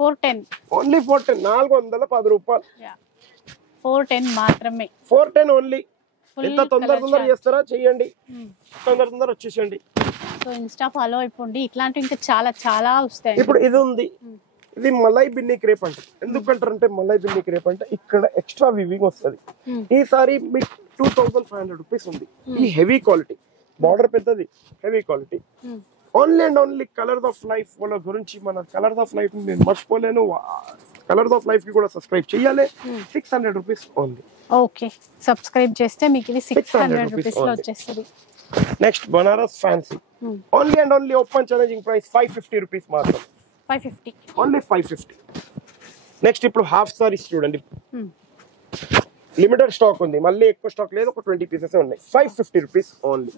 410 410 రూపాయలు 410 మాత్రమే. 410 ఓన్లీ. ఎంత తొందర చేస్తారా చేయండి, తొందర వచ్చేసేయండి. సో ఇన్స్టా ఫాలో అయిపోండి, ఇట్లాంటి ఇంకా చాలా చాలా వస్తాయి. ఇప్పుడు ఇది ఉంది, ఇది మలై బిన్నీ క్రేప్ అంటారు. ఎందుకంటారంటే మలై బిన్నీ క్రేప్ అంటే ఇక్కడ ఎక్స్ట్రా వివింగ్ వస్తుంది. ఈ సారీ మీకు 2500 రూపీస్ ఉంది. ఈ హెవీ క్వాలిటీ, బార్డర్ పెద్దది, heavy quality. Only and only colours of life వాళ్ళ గురించి, మన కలర్స్ ఆఫ్ లైఫ్ నేను మర్చిపోలేను. కలర్స్ ఆఫ్ లైఫ్ కి కూడా సబ్స్క్రైబ్ చేయాలి. 600 రూపీస్ ఓన్లీ. ఓకే, సబ్స్క్రైబ్ చేస్తే మీకు ఇది 600 రూపీస్ లో వచ్చేస్తుంది. Next Banaras fancy, only and only open challenging price 550 rupees మాత్రం. 550 ఓన్లీ 550. నెక్స్ట్ ఇప్పుడు హాఫ్ సారీస్ చూడండి, లిమిటెడ్ స్టాక్ ఉంది, మళ్ళీ ఎక్కువ స్టాక్ లేదు, ఒక 20 పీసెస్ ఉన్నాయి. 550 రూపీస్ ఓన్లీ.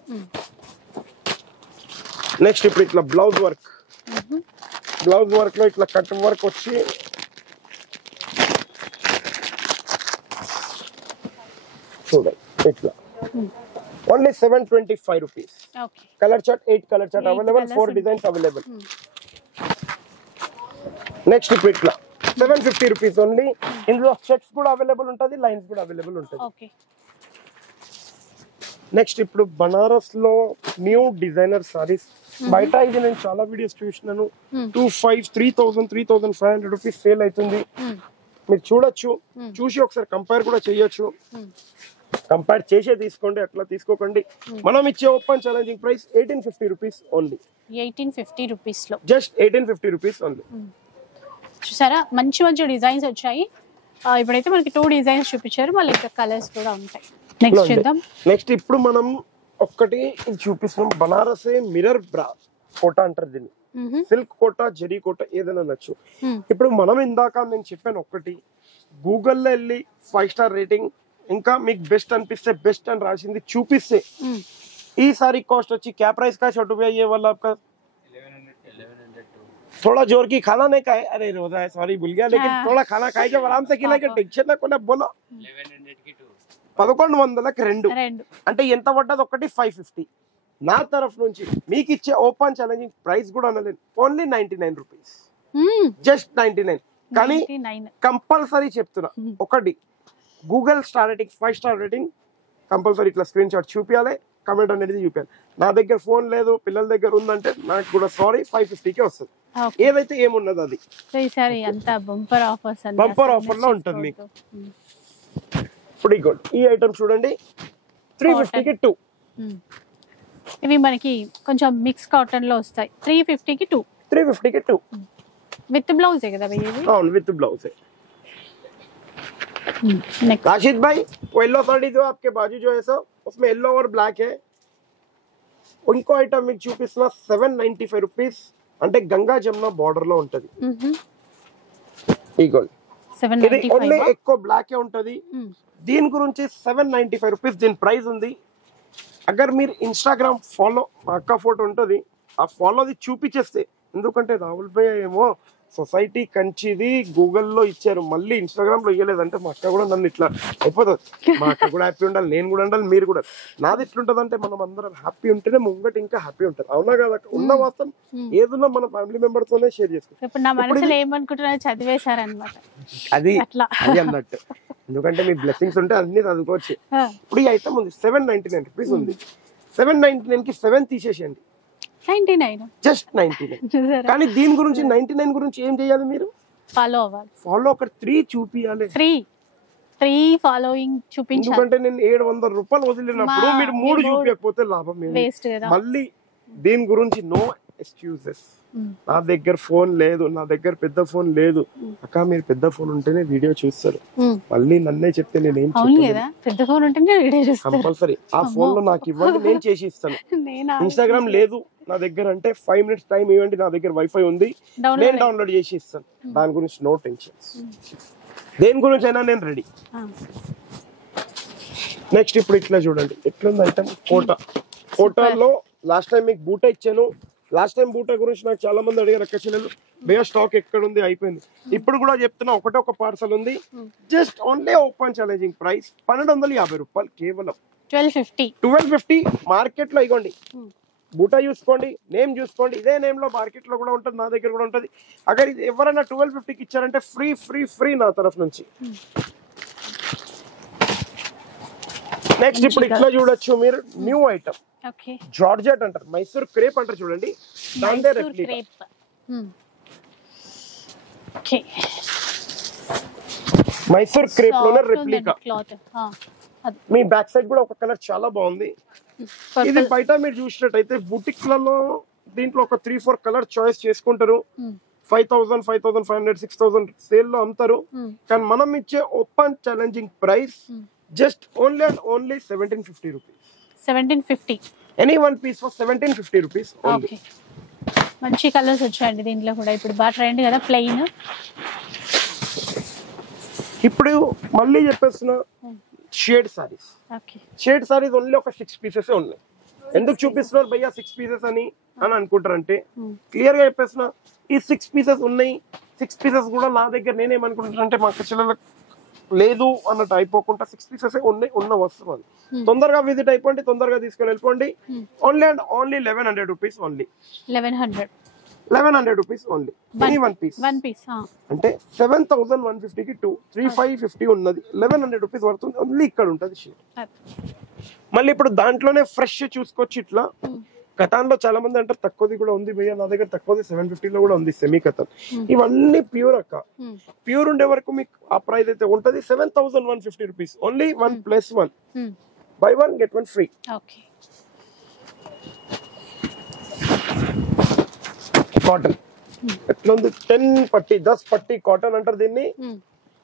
నెక్స్ట్ ఇప్పుడు ఇట్లా బ్లౌజ్ వర్క్, బ్లౌజ్ వర్క్ లో ఇట్లా కట్ వర్క్ వచ్చి చూడండి ఇట్లా only 725 rupees. Colour chart 8 colour chart available, 4 designs available. Next ఇప్పుడు ఇట్లా 750 రూపీస్ ఓన్లీ. ఇందులో చెక్స్ కూడా అవైలబుల్ ఉంటుంది, లైన్స్ కూడా అవైలబుల్ ఉంటుంది. నెక్స్ట్ ఇప్పుడు బనారస్ లో న్యూ డిజైనర్ సారీస్. బయట ఇది నేను చాలా వీడియోస్ చూసినాను, 2500 3000 3500 రూపీస్ సేల్ అవుతుంది. మీరు చూడొచ్చు, చూసి ఒకసారి కంపేర్ కూడా చేయొచ్చు. కంపేర్ చేసే తీసుకోండి, అట్లా తీసుకోకండి. మనం ఇచ్చే open challenging price 1850 rupees only. 1850 rupees లో జస్ట్ 1850 రూపీస్ ఓన్లీ. చూసారా, మంచి మంచి డిజైన్స్ వచ్చాయి. ఇప్పుడైతే మనకి 2 డిజైన్స్ చూపించారు, మళ్ళీ ఇంకా కలర్స్ కూడా ఉంటాయి. నెక్స్ట్ చూద్దాం. నెక్స్ట్ ఇప్పుడు మనం ఒక్కటి చూపిస్తున్నాం, బనారసే మిర్రర్ బ్రా కోట అంటారు దీన్ని. సిల్క్ కోట, జరీ కోట ఏదైనా నచ్చు. ఇప్పుడు మనం ఇందాక నేను చెప్పాను ఒక్కటి, గూగుల్లో వెళ్ళి 5 స్టార్ రేటింగ్, ఇంకా మీకు బెస్ట్ అనిపిస్తే బెస్ట్ అని రాసింది చూపిస్తే ఈ సారీ కాస్ట్ వచ్చి क्या प्राइस का छोटू भैया ये वाला आपका? 1100 थोड़ा जोर की खाना नहीं खाए, अरे रोजा है सॉरी भूल गया, लेकिन थोड़ा खाना खाए जब आराम से खिलाके टेंशन ना कोना बोलो. 1100 की 1100కి 2 అంటే ఎంత పడ్డది? ఒకటి 550. నా తరఫు నుంచి మీకు ఇచ్చే ఓపెన్ ఛాలెంజింగ్ ప్రైస్ కూడా అనలేదు, ఓన్లీ 99 రూపీస్, జస్ట్ 99. కానీ కంపల్సరీ చెప్తున్నా ఒకటి, Google star rating 5 star rating compulsory ఇట్లా స్క్రీన్ షాట్ చూపించాలి, కమెంట్ అనేది చూపించాలి. నా దగ్గర ఫోన్ లేదు, పిల్లల దగ్గర ఉందంటే నాకు కూడా సారీ, 550కే వస్తుంది. ఏదైతే ఏమున్నది అది బంపర్ ఆఫర్ లో ఉంటుంది మీకు. ఇప్పుడు ఈ ఐటమ్ చూడండి, 350కి 2. ఇవి మనకి కొంచెం మిక్స్ కాటన్ లో వస్తాయి. 350కి 2 విత్ బ్లౌజే కదా? అవును, విత్ బ్లౌజే. నెక్స్ట్ राशिद भाई वो येलो साड़ी जो आपके बाजू जो है सर उसमें येलो और ब्लैक है ఇంకో ఐటమ్ మీకు చూపిస్తున్నా 795 రూపీస్ అంటే గంగా జమున బార్డర్ లో ఉంటది ఇగో ఇది ఓన్లీ ఎక్కువ బ్లాక్ ఏ ఉంటది దీని గురించి 795 రూపీస్ దీని ప్రైస్ ఉంది అగర్ మీరు ఇన్స్టాగ్రామ్ ఫాలో అక్క ఫోటో ఉంటది ఆ ఫాలోది చూపించేస్తే ఎందుకంటే రాహుల్ భయ్య ఏమో సొసైటీ కంచిది గూగుల్లో ఇచ్చారు మళ్ళీ ఇన్స్టాగ్రామ్ లో ఇవ్వలేదంటే మా అక్క కూడా నన్ను ఇట్లా అయిపోతుంది మా అక్క కూడా హ్యాపీ ఉండాలి నేను కూడా ఉండాలి మీరు కూడా నాది ఎట్లుంటది అంటే మనం అందరం హ్యాపీ ఉంటేనే ముంగట ఇంకా హ్యాపీ ఉంటుంది అవునా కదా ఉన్న వాస్తవం ఏదున్నా మన ఫ్యామిలీ మెంబర్స్ తోనే షేర్ చేసుకుంటాం ఇప్పుడు నా మనసులో ఏమనుకుంటున్నారో చదివేశారన్నమాట అది అట్లా అది అన్నట్టు ఎందుకంటే మీ బ్లెస్సింగ్స్ ఉంటే అన్ని చదువుకోవచ్చు ఇప్పుడు ఈ ఐటమ్ ఉంది 799 రూపీస్ ఉంది 799 కి 7 తీసేసేయండి 99 జస్ట్ 99 కానీ దీని గురించి 99 గురించి ఏం చేయాలి మీరు ఫాలో అవ్వాలి ఫాలో ఒక 3 చూపియాలి 3 ఫాలోయింగ్ చూపించాలి ఎందుకంటే నేను 700 రూపాయలు వదిలినప్పుడు మీరు 3 చూపించకపోతే లాభం వేస్ట్ కదా మళ్ళీ దీని గురించి నో ఎక్స్క్యూజెస్ నా దగ్గర ఫోన్ లేదు నా దగ్గర పెద్ద ఫోన్ లేదు అక్క మీరు పెద్ద ఫోన్ ఉంటేనే వీడియో చూస్తారు మళ్ళీ నన్నే చెప్తే నేనేం పెద్ద ఫోన్ ఉంటేనే వీడియో చూస్తారు కంపల్సరీ ఆ ఫోన్ లో నాకు ఇవ్వండి నేను చేసి ఇస్తాను ఇన్స్టాగ్రామ్ లేదు నా దగ్గర అంటే 5 minutes టైం ఇవ్వండి నా దగ్గర వైఫై ఉంది నేను డౌన్లోడ్ చేసి ఇస్తాను దాని గురించి నో టెన్షన్ దేని గురించి అయినా నేను రెడీ నెక్స్ట్ ఇప్పుడు ఇట్లా చూడండి ఎట్లుంది ఐటమ్ కోటాలో లాస్ట్ టైం మీకు బూటా ఇచ్చాను లాస్ట్ టైం బూటా గురించి నాకు చాలా మంది అడిగారు అక్క చెల్లెలు బేగా స్టాక్ ఎక్కడ ఉంది అయిపోయింది ఇప్పుడు కూడా చెప్తున్నా ఒకటే ఒక పార్సల్ ఉంది just only open challenging price 1250 రూపాయలు కేవలం 1250 మార్కెట్ లో ఇగోండి బూటా చూసుకోండి నేమ్ చూసుకోండి ఇదే నేమ్ లో మార్కెట్ లో కూడా ఉంటుంది నా దగ్గర కూడా ఉంటుంది అగర్ ఇది ఎవరైనా 1250కి ఇచ్చారంటే ఫ్రీ ఫ్రీ ఫ్రీ నా తరఫు నుంచి నెక్స్ట్ ఇప్పుడు ఇట్లా చూడొచ్చు మీరు న్యూ ఐటమ్ జార్జెట్ అంటారు మైసూర్ క్రేప్ అంటారు చూడండి దాంట్లో రెప్లికా మైసూర్ క్రేప్ లోనే రెప్లికా మీ బ్యాక్ సైడ్ కూడా ఒక కలర్ చాలా బాగుంది ఇది బయట మీరు చూసినట్టయితే బుటిక్ లలో దీంట్లో ఒక 3-4 కలర్ చాయిస్ చేసుకుంటారు 5000 5500 6000 సేల్ లో అమ్ముతారు కానీ మనం ఇచ్చే open challenging price just only and only 1750 rupees 1750 any one piece for 1750 rupees only మంచి కలర్స్ వచ్చాయండి దీంట్లో కూడా ఇప్పుడు బాగా ట్రెండ్ కదా ప్లెయిన్ ఇప్పుడు మళ్ళీ చెప్పేస్తున్నా షేడ్ సారీస్ ఓన్లీ ఒక 6 పీసెస్ ఉన్నాయి ఎందుకు చూపిస్తున్నారు భయ్యా 6 పీసెస్ అని అనుకుంటారంటే క్లియర్ గా చెప్పేస్తున్నా ఈ 6 పీసెస్ ఉన్నాయి 6 పీసెస్ కూడా నా దగ్గర నేనేమనుకుంటున్నానంటే మా కస్టమర్లకు లేదు అన్నట్టు అయిపోకుండా 6 పీసెస్ ఉన్న వస్తువు అది తొందరగా విజిట్ అయిపోండి తొందరగా తీసుకొని వెళ్ళిపోండి only and only 1100 rupees only 1100 rupees only one piece అంటే 7150 కి 3550 ఉన్నది 1100 రూపీస్ పడుతుంది ఓన్లీ ఇక్కడ ఉంటుంది షేడ్ మళ్ళీ ఇప్పుడు దాంట్లోనే ఫ్రెష్ చూసుకోవచ్చు ఇట్లా కథాన్ లో చాలా మంది అంటారు తక్కువది కూడా ఉంది భయ్యా నా దగ్గర తక్కువది 750 లో కూడా ఉంది సెమీ కథాన్ ఇవన్నీ ప్యూర్ అక్క ప్యూర్ ఉండే వరకు మీకు ఆ ప్రైస్ అయితే ఉంటది 7150 rupees only 1+1 by 1 get 1 free cotton ఎట్లా ఉంది 10 పట్టి 10 పట్టి కాటన్ అంటారు దీన్ని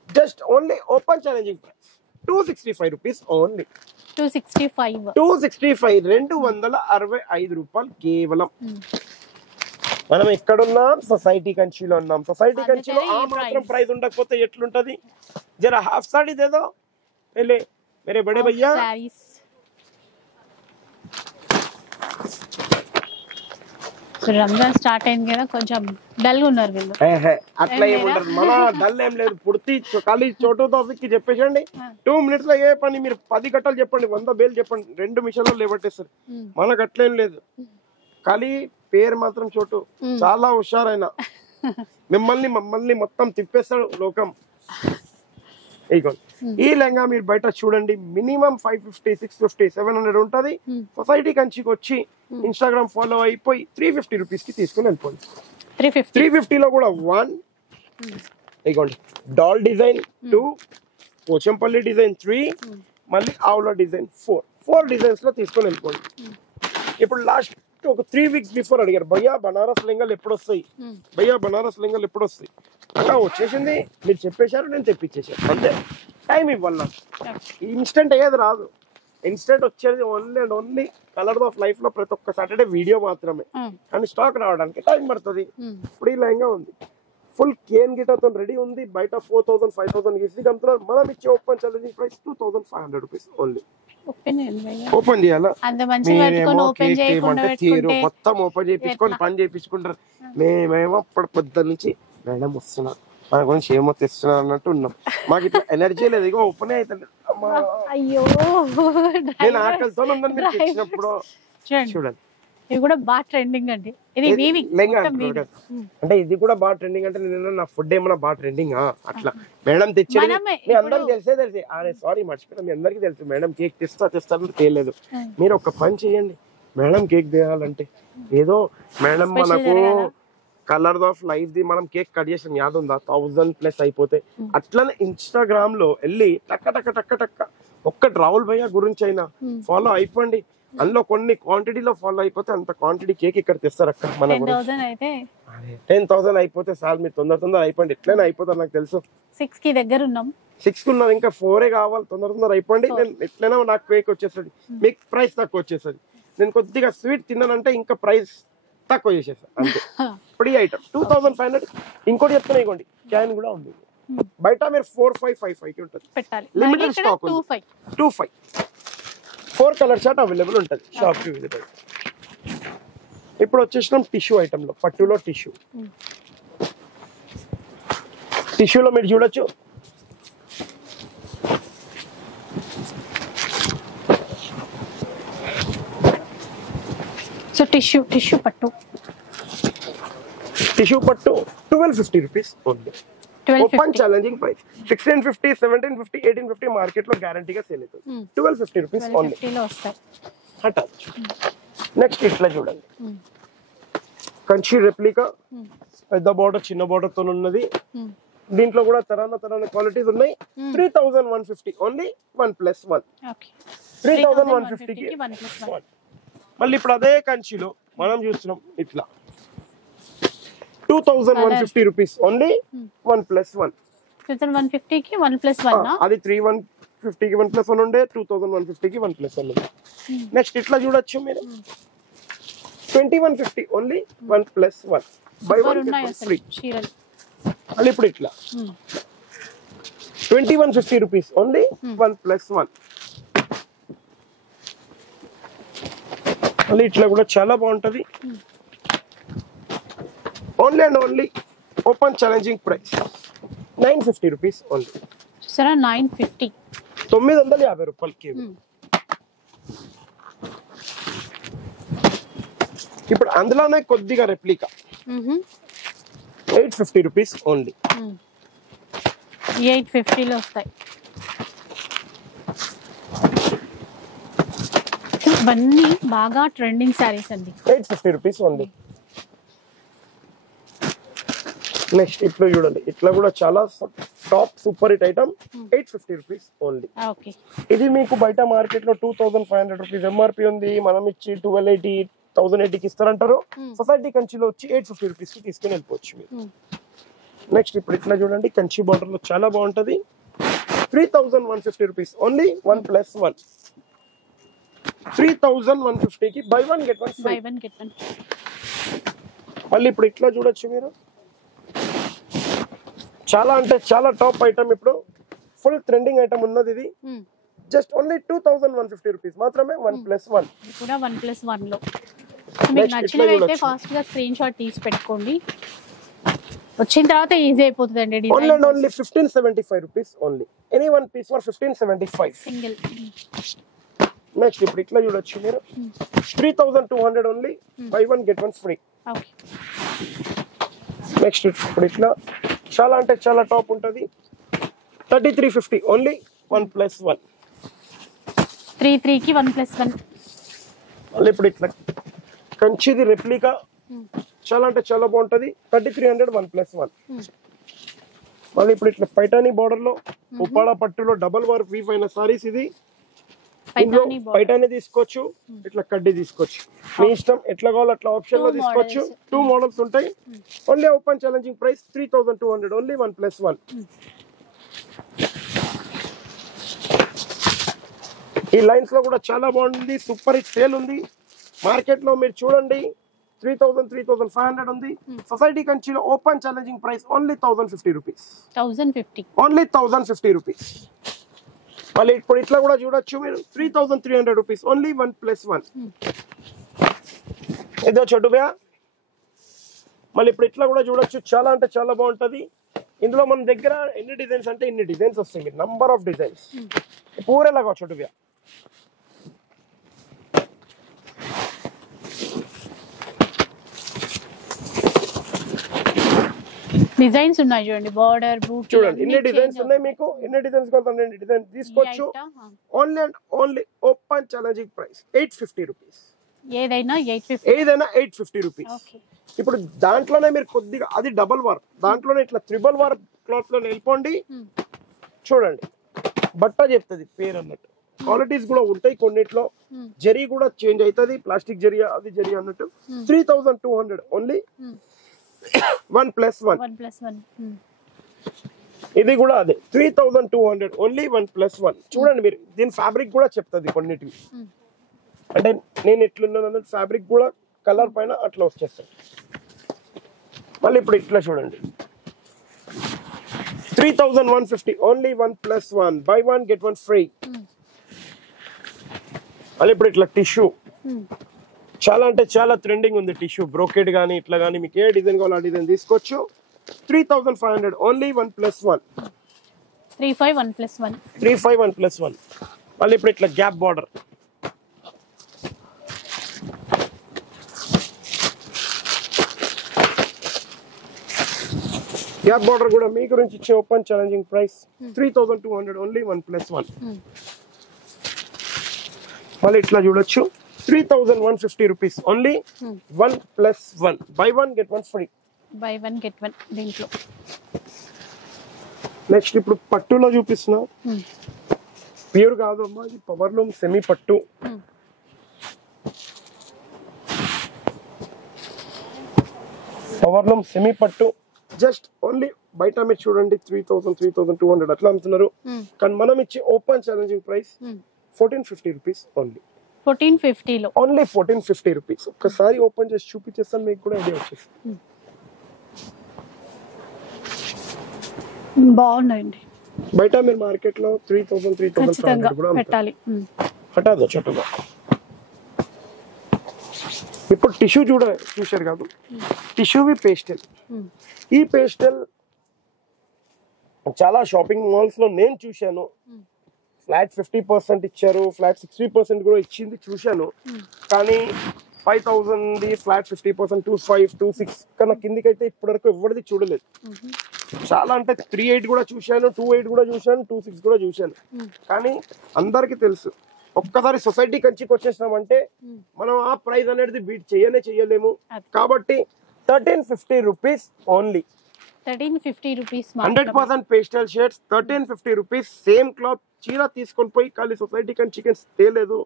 just only open challenging price 265 rupees only 265 265 రూపాయలు కేవలం మనం ఎక్కడున్నాం సొసైటీ కంచిలో ఉన్నాం సొసైటీ కంచిలో ఆ మాత్రం ప్రైస్ ఉండకపోతే ఎట్లుంటది జరా హాఫ్ సాడీ దేదో పहले मेरे बड़े भैया రంజాన్ స్టార్ట్ అయింది కదా కొంచెం డల్ గా ఉన్నారు వీళ్ళు అట్లా ఏముంటారు మన డల్ ఏం లేదు పూర్తి ఖాళీ చోటు టాపిక్ చెప్పేసండి 2 minutes లో ఏ పని మీరు 10 గంటలు చెప్పండి 100 బేలు చెప్పండి 2 నిమిషాల్లో లేవట్టేస్తారు మనకు అట్లేం లేదు ఖాళీ పేరు మాత్రం చోటు చాలా హుషారైన మమ్మల్ని మొత్తం తిప్పేస్తాడు లోకం ఈ లెంగా మీరు బయట చూడండి మినిమం 550 650 700 ఉంటది సొసైటీ కంచికి వచ్చి ఇన్స్టాగ్రామ్ ఫాలో అయిపోయి 350 రూపీస్ కి తీసుకుని వెళ్ళిపోండి 350 లో కూడా 1 ఇగోండి డాల్ డిజైన్ 2 పోచంపల్లి డిజైన్ 3 మళ్ళీ ఆవుల డిజైన్ 4 డిజైన్స్ లో తీసుకొని వెళ్ళిపోండి ఇప్పుడు లాస్ట్ ఒక 3 weeks బిఫోర్ అడిగారు భయ్యా బనారస్ లెంగలు ఎప్పుడు వస్తాయి భయ్యా బనారస్ లెంగలు ఎప్పుడు వస్తాయి అలా వచ్చేసింది మీరు చెప్పేశారు నేను తెప్పించేసాను అంతే టైం ఇవ్వాలి నాకు. ఇన్స్టెంట్ అయ్యేది రాదు. ఇన్స్టెంట్ వచ్చేది only and only colour of life లో ప్రతి ఒక్క సాటర్డే వీడియో మాత్రమే. కానీ స్టాక్ రావడానికి టైం పడుతుంది. ఇప్పుడు ఈ లెహంగా ఉంది, ఫుల్ కేన్ గిటాతో రెడీ ఉంది. బయట 4000 5000 ఈజీగా అమ్ముతున్నారు. మనం ఇచ్చే open challenging price 2500 rupees only. Open చేయాలా? మొత్తం ఓపెన్ చేయించుకొని పని చేయించుకుంటారు. మేమేమో అప్పుడు పొద్దున్న నుంచి మేడం వస్తున్నారు, మన గురించి ఏమో తెస్తున్నారు అన్నట్టు ఉన్నాం. మాకు ఇట్లా ఎనర్జీ లేదు. ఇక ఓపెన్ అవుతుంది. అయ్యో నేను ఆకలితో ఉందని మీరు తెచ్చినప్పుడు చూడండి. ఇది కూడా బాగా ట్రెండింగ్ అండి. ఇది అంటే ఇది కూడా బాగా ట్రెండింగ్ అంటే నేను నా ఫుడ్ ఏమన్నా బాగా ట్రెండింగ్ అట్లా. మేడం తెచ్చేది మీ అందరికి తెలిసి అరే సారీ మర్చిపోయినా, మీ అందరికి తెలుసు మేడం కేక్ తెస్తాను తేలేదు. మీరు ఒక పని చేయండి, మేడం కేక్ తేయాలంటే ఏదో మేడం మనకు కలర్ ఆఫ్ లైఫ్ ది మనం కేక్ కట్ చేసాం యాद ఉందా, 1000+ అయిపోతే. అట్లనే ఇన్స్టాగ్రామ్ లో వెళ్ళి టక్క టక్క టక్క టక్క ఒక్కటి రాహుల్ భయ్య గురించి అయినా ఫాలో అయిపోండి. అందులో కొన్ని క్వాంటిటీలో ఫాలో అయిపోతే అంత క్వాంటిటీ కేక్ ఇక్కడ తెస్తారు అక్క. మన 10,000 అయిపోతే సార్ మీరు తొందర అయిపోండి. ఎట్లయినా అయిపోతారు నాకు తెలుసు. 6 కి దగ్గర ఉన్నాం, 6 ఉన్నాం, ఇంకా 4 కావాలి. తొందర అయిపోండి. నేను ఎట్లయినా నాకు కేక్ వచ్చేస్తుంది, మీకు ప్రైస్ తక్కువ వచ్చేస్తుంది. నేను కొద్దిగా స్వీట్ తిన్నానంటే ఇంకా ప్రైస్ తక్కువ చేసేస్తాను అంతే. ఇప్పుడు ఈ ఐటమ్ 2500. ఇంకోటి చెప్తున్నా, ఇవ్వండి క్యాన్ కూడా ఉంది. బయట మీరు 4555 కి ఉంటుంది. Limited stock 25 4 colour chart available ఉంటుంది షాప్ కి విజిట్ అయితే. ఇప్పుడు వచ్చేసినాం టిష్యూ ఐటమ్ లో, పట్టులో టిష్యూ. టిష్యూలో మీరు చూడొచ్చు సో టిష్యూ పట్టు 1250 rupees only. Open challenging price 1650 1750 1850 market లో గ్యారంటీగా సేల్ అవుతుంది. 1250 రూపీస్ ఓన్లీ. నెక్స్ట్ ఇట్లా చూడండి, కంచి రెప్లికా, పెద్ద బోర్డర్ చిన్న బోర్డర్ తో ఉన్నది. దీంట్లో కూడా తరాన క్వాలిటీస్ ఉన్నాయి. 3150 ఓన్లీ 1+1. 3150 కి 1+1. మళ్ళీ ఇప్పుడు అదే కంచిలో మనం చూస్తున్నాం ఇట్లా 2150 రూపీస్ ఓన్లీ 1+1. 2150 కి 1+1. అది 3150 కి 1+1 ఉండే, 2150 కి 1+1 ఉంది. నెక్స్ట్ ఇట్లా చూడొచ్చు మీరు 2150 ఓన్లీ 1+1. By 1 free. మళ్ళీ ఇప్పుడు ఇట్లా 2150 రూపీస్ ఓన్లీ 1+1. మళ్ళీ ఇట్లా కూడా చాలా బాగుంటది. Only and only open challenging price 950 rupees only. 950 950 రూపాయలకి. ఇప్పుడు అందులోనే కొద్దిగా రెప్లికా 850 రూపీస్ ఓన్లీ. 850 లో వస్తాయి. ఇవన్నీ బాగా ట్రెండింగ్ సారీస్ అండి. 850 రూపీస్ ఓన్లీ. నెక్స్ట్ ఇట్లా చూడండి, ఇట్లా కూడా చాలా top super hit item 850 rupees only. ఇది మీకు బయట మార్కెట్ లో 2500 రూపీస్ ఎంఆర్పి ఉంది. మనం ఇచ్చి 1280 1080 కి ఇస్తారంటారు. సొసైటీ కంచిలో వచ్చి 850 రూపీస్ కి తీసుకుని వెళ్ళిపోవచ్చు మీరు. నెక్స్ట్ ఇప్పుడు ఇట్లా చూడండి, కంచి బార్డర్ లో చాలా బాగుంటది. 3150 రూపీస్ ఓన్లీ 1+1. 3150 కి బై 1 గెట్ 1 ఫ్రీ. మళ్ళీ ఇప్పుడు ఇట్లా చూడొచ్చు మీరు, చాలా అంటే చాలా టాప్ ఐటమ్. ఇప్పుడు ఫుల్ ట్రెండింగ్ ఐటమ్ ఉన్నది ఇది. జస్ట్ ఓన్లీ 2150 రూపీస్ మాత్రమే 1+1. కూడా 1+1 లో మీకు నచ్చినవైతే ఫాస్ట్ గా స్క్రీన్ షాట్ తీసి పెట్టుకోండి. వచ్చిన తర్వాత ఈజీ అయిపోతుందండి. Only and only 1575 rupees only. Any one piece for 1575 single. Next ఇప్పుడు ఇట్లా చూడొచ్చు మీరు 3200 only buy 1 get 1 free. Next ఇప్పుడు ఇట్లా చాలా అంటే చాలా టాప్ ఉంటది. 3350 ఓన్లీ 1+1. 33 కి 1+1. మళ్ళీ ఇప్పుడు ఇట్లా కంచిది రెప్లికా చాలా అంటే చాలా బాగుంటది. 3300 1+1. మళ్ళీ ఇప్పుడు ఇట్లా పైటానీ బార్డర్ లో ఉప్పాడ పట్టులో డబల్ వర్క్ వీవ్ అయిన సారీస్. ఇది పైటానీ తీసుకోవచ్చు, ఇట్లా కడ్డీ తీసుకోవచ్చు, మీ ఇష్టం. ఎట్లా కావాలో అట్లా ఆప్షన్ లో తీసుకోవచ్చు. 2 మోడల్స్ ఉంటాయి. Only open challenging price 3200 only 1+1. ఈ లైన్స్ లో కూడా చాలా బాగుంది, సూపర్ హిట్ సేల్ ఉంది మార్కెట్ లో. మీరు చూడండి 3000, 3500 ఉంది. సొసైటీ కంచిలో open challenging price only 1050 rupees. 1050 only 1050 rupees. మళ్ళీ ఇప్పుడు ఇట్లా కూడా చూడొచ్చు మీరు 3300 రూపీస్ ఓన్లీ 1+1. ఇదో చోటు భయ్యా. మళ్ళీ ఇప్పుడు ఇట్లా కూడా చూడొచ్చు, చాలా అంటే చాలా బాగుంటది. ఇందులో మన దగ్గర ఎన్ని డిజైన్స్ అంటే ఇన్ని డిజైన్స్ వస్తాయి, నంబర్ ఆఫ్ డిజైన్స్ పూరే లాగా చోటు భయ్యా. డిజైన్స్ ఉన్నాయి చూడండి, బార్డర్ బూట్ చూడండి ఇన్ని డిజైన్స్ ఉన్నాయి. మీకు ఎన్ని డిజైన్స్ కావాలంటే డిజైన్ తీసుకోవచ్చు. Only and only open challenging price 850 rupees. ఏదైనా 850 రూపీస్. ఇప్పుడు దాంట్లోనే మీరు కొద్దిగా అది డబుల్ వార్, దాంట్లోనే ఇట్లా త్రిబుల్ వార్ క్లాత్ లో వెళ్ళిపోండి. చూడండి బట్ట చెప్తుంది పేరు అన్నట్టు. క్వాలిటీస్ కూడా ఉంటాయి కొన్నిట్లో. జరీ కూడా చేంజ్ అవుతుంది, ప్లాస్టిక్ జరీ అది జరీ అన్నట్టు. 3200 ఓన్లీ 1+1. ఇది కూడా అదే 3200 ఓన్లీ 1+1. చూడండి మీరు దీని ఫ్యాబ్రిక్ కూడా చెప్తుంది కొన్నిటివి. అంటే నేను ఇట్లున్నాను అన్నట్టు ఫ్యాబ్రిక్ కూడా కలర్ పైన అట్లా వచ్చేస్తాయి. మళ్ళీ ఇప్పుడు ఇట్లా చూడండి 3150 ఓన్లీ 1+1. By 1 get 1 free. మళ్ళీ ఇప్పుడు ఇట్లా టిష్యూ చాలా అంటే చాలా ట్రెండింగ్ ఉంది. టిష్యూ బ్రోకెడ్ కానీ ఇట్లా కానీ మీకు ఏ డిజైన్ కావాలో ఆ డిజైన్ తీసుకోవచ్చు. 3500 ఓన్లీ 1+1. 1+1. మళ్ళీ ఇప్పుడు ఇట్లా గ్యాప్ బార్డర్. గ్యాప్ బార్డర్ కూడా మీ గురించి ఇచ్చే ఓపెన్ ఛాలెంజింగ్ ప్రైస్ 3200 ఓన్లీ 1+1. మళ్ళీ ఇట్లా చూడొచ్చు 3150 rupees only 1+1. By 1 get 1 free. దీంట్లో నెక్స్ట్ ఇప్పుడు పట్టులో చూపిస్తున్నా. ప్యూర్ కాదు అమ్మా, ఇది పవర్ లూమ్ సెమీ పట్టు. పవర్ లూమ్ సెమీ పట్టు జస్ట్ ఓన్లీ బయట మీరు చూడండి 3200 అట్లా అమ్ముతున్నారు. కానీ మనం ఇచ్చే open challenging price 1450 rupees only. 1450 only 1450 rupees. ఒక్కసారి ఓపెన్ చేసి చూపించేస్తాను, మీకు కూడా ఐడియా వచ్చేస్తుంది. బాగున్నాయండి. బయట మీరు మార్కెట్ లో 3000 కూడా పెట్టాలి. హటాదో చోటుగా. ఇప్పుడు టిష్యూ చూశారు కాదు, టిష్యూవి పేస్టల్. ఈ పేస్టల్ చాలా షాపింగ్ మాల్స్ లో నేను చూశాను. ఫ్లాట్ 50% ఇచ్చారు, ఫ్లాట్ 60% కూడా ఇచ్చింది చూశాను. కానీ 5000 ఫ్లాట్ 50%, 2500, 2600 కన్నా కిందికి అయితే ఇప్పటి వరకు ఎవరిది చూడలేదు. చాలా అంటే 3800 కూడా చూశాను, 2800 కూడా చూశాను, 2600 కూడా చూశాను. కానీ అందరికి తెలుసు ఒక్కసారి సొసైటీ కంచికి వచ్చేసినామంటే మనం ఆ ప్రైస్ అనేది బీట్ చేయలేము. కాబట్టి 1350 rupees only. 1350 rupees 100% pastel shades 1350 rupees. Same cloth చీర తీసుకొని పోయి ఖాళీ సొసైటీ కానీ చికెన్స్ తేలేదు,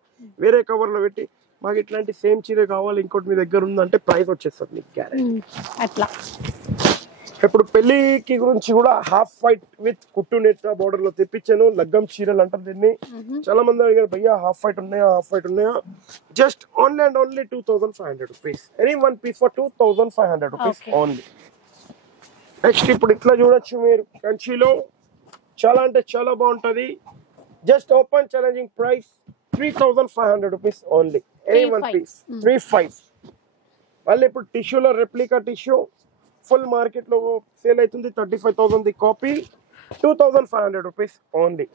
వేరే కవర్ లో పెట్టి మాకు ఇట్లాంటి సేమ్ చీర కావాలి ఇంకోటి మీ దగ్గర ఉందంటే ప్రైస్ వచ్చేస్తుంది మీకు గ్యారెంటీ. అట్లా ఇప్పుడు పెళ్లికి గురించి కూడా హాఫ్ వైట్ విత్ కుట్టు నెట్ బోర్డర్ లో తెప్పించాను. లగ్గం చీరలు అంటారు దీన్ని. చాలా మంది అడిగారు భయ్యా హాఫ్ వైట్ ఉన్నాయా. Just only and only 2500 rupees. Any one piece for 2500 rupees only. Next ఇప్పుడు ఇట్లా చూడొచ్చు మీరు కంచిలో చాలా అంటే చాలా బాగుంటది. Just open challenging price 3500 rupees only. Any one piece 35. మళ్ళీ ఇప్పుడు టిష్యూలో రెప్లికా టిష్యూ ఫుల్ మార్కెట్ లో సేల్ అవుతుంది 35,000 copy 2500 rupees only.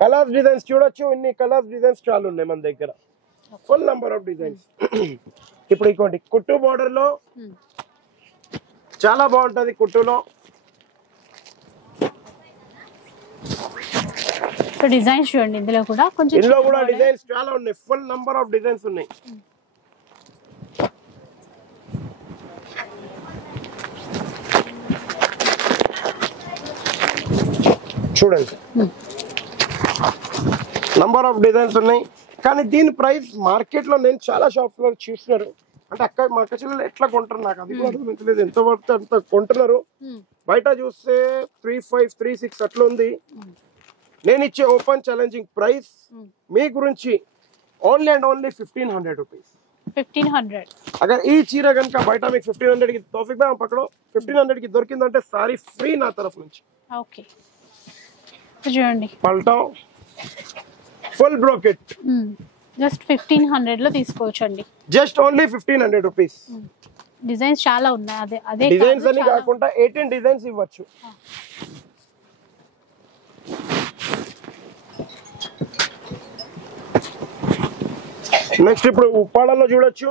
Colours designs చూడొచ్చు, ఇన్ని కలర్స్ డిజైన్స్ చాలా ఉన్నాయి మన దగ్గర, ఫుల్ నంబర్ ఆఫ్ డిజైన్స్. ఇప్పుడు ఇంకోటి కుట్టు బోర్డర్ లో చాలా బాగుంటది. కుట్టులో డిజైన్స్ చూడండి, ఇందులో కూడా డిజైన్స్ చాలా ఉన్నాయి, ఫుల్ నంబర్ ఆఫ్ డిజైన్స్ ఉన్నాయి. చూడండి నంబర్ ఆఫ్ డిజైన్స్ ఉన్నాయి. కానీ దీని ప్రైస్ మార్కెట్ లో నేను చాలా షాప్స్ లో చూస్తున్నారు. అంటే అక్క మా కచ్చిలో ఎట్లా కొంటారు నాకు అది కూడా అర్థమవుతలేదు. ఎంత పడితే అంత కొంటున్నారు. బయట చూస్తే 3500, 3600 అట్లా ఉంది. నేను ఇచ్చే ఓపెన్ ఛాలెంజింగ్ ప్రైస్ మీ గురించి only and only 1500 rupees. 1500. Agar ఈ చీర కనుక బయట మీకు 1500 కి తోఫిక్ భాయ్ పక్కడో 1500 కి దొరికిందంటే సారీ ఫ్రీ నా తరఫు నుంచి. ఓకే చూడండి పల్టా ఫుల్ బ్రోకెట్ జస్ట్ 1500 లో తీసుకోవచ్చు అండి. Just only 1500 rupees. డిజైన్స్ చాలా ఉన్నాయి. అదే అదే డిజైన్స్ అని కాకుండా 18 డిజైన్స్ ఇవ్వచ్చు. నెక్స్ట్ ఇప్పుడు ఉప్పాడలో చూడొచ్చు.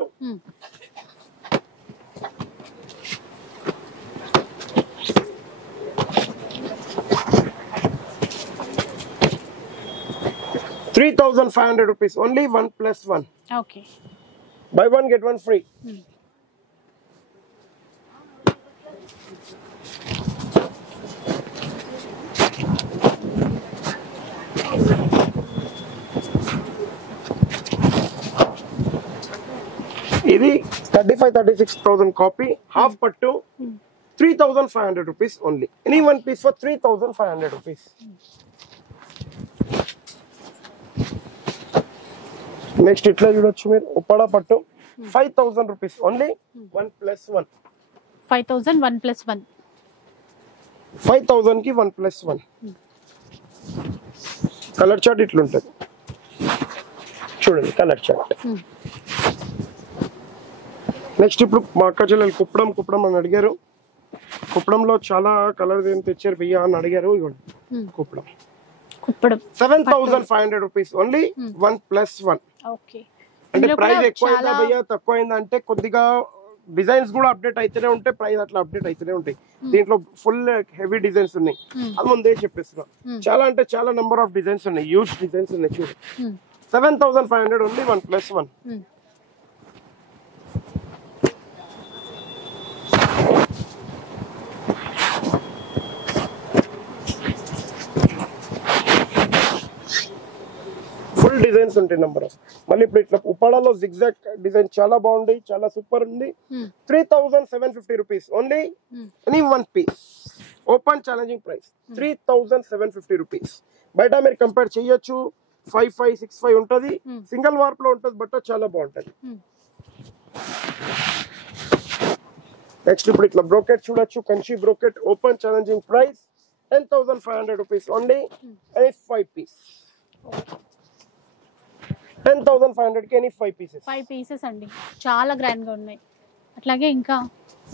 ₹3,500 only 1+1. Okay buy 1 get 1 free. ఇది 35,000-36,000 కాపీ హాఫ్ పట్టు ₹3,500 only. Any one piece for ₹3,500. Next ఇట్లా చూడొచ్చు మీరు ఉప్పాడ పట్టు ₹5,000 ఓన్లీ 1+1. 5,000 1+1. 5,000 కి 1+1. కలర్ చార్ట్ ఇట్లుంటది చూడండి కలర్ చార్ట్. నెక్స్ట్ ఇప్పుడు మా అక్క చెల్లెలు కుప్పడం అని అడిగారు. కుప్పడంలో చాలా కలర్ ఏం తెచ్చారు భయ్యా అని అడిగారు. ఇవ్వండి కుప్పడం 7,500 ఓన్లీ 1+1. ఓకే అంటే ప్రైస్ ఎక్కువైందా భయ్యా తక్కువ అయిందా అంటే కొద్దిగా డిజైన్స్ కూడా అప్డేట్ అయితేనే ఉంటాయి, ప్రైస్ అట్లా అప్డేట్ అయితేనే ఉంటాయి. దీంట్లో ఫుల్ హెవీ డిజైన్స్ ఉన్నాయి. అది ముందే చెప్పేస్తున్నా. చాలా అంటే చాలా నెంబర్ ఆఫ్ డిజైన్స్ ఉన్నాయి, హ్యూజ్ డిజైన్స్ ఉన్నాయి. చూడు 7,500 ఓన్లీ 1+1. ఫుల్ డిజైన్స్ ఉంటాయి నెంబర్ ఆఫ్. మళ్ళీ ఇప్పుడు ఇట్లా ఉప్పాడలో జిగ్జాగ్ డిజైన్ చాలా బాగుంది, చాలా సూపర్ ఉంది. ₹3,750 only any one piece. Open challenging price ₹3,750. బయట మీరు కంపేర్ చేయొచ్చు 5,500, 6,500 ఉంటది. సింగిల్ వార్ప్ లో ఉంటది, బట్ చాలా బాగుంటది. నెక్స్ట్ ఇప్పుడు ఇట్లా బ్రోకెట్ చూడొచ్చు, Kanchi brocade. Open challenging price ₹10,500 only any 5 piece. 10,500 కి ఎనీ 5 పీసెస్. 5 పీసెస్ అండి, చాలా గ్రాండ్ గా ఉన్నాయి. అట్లాగే ఇంకా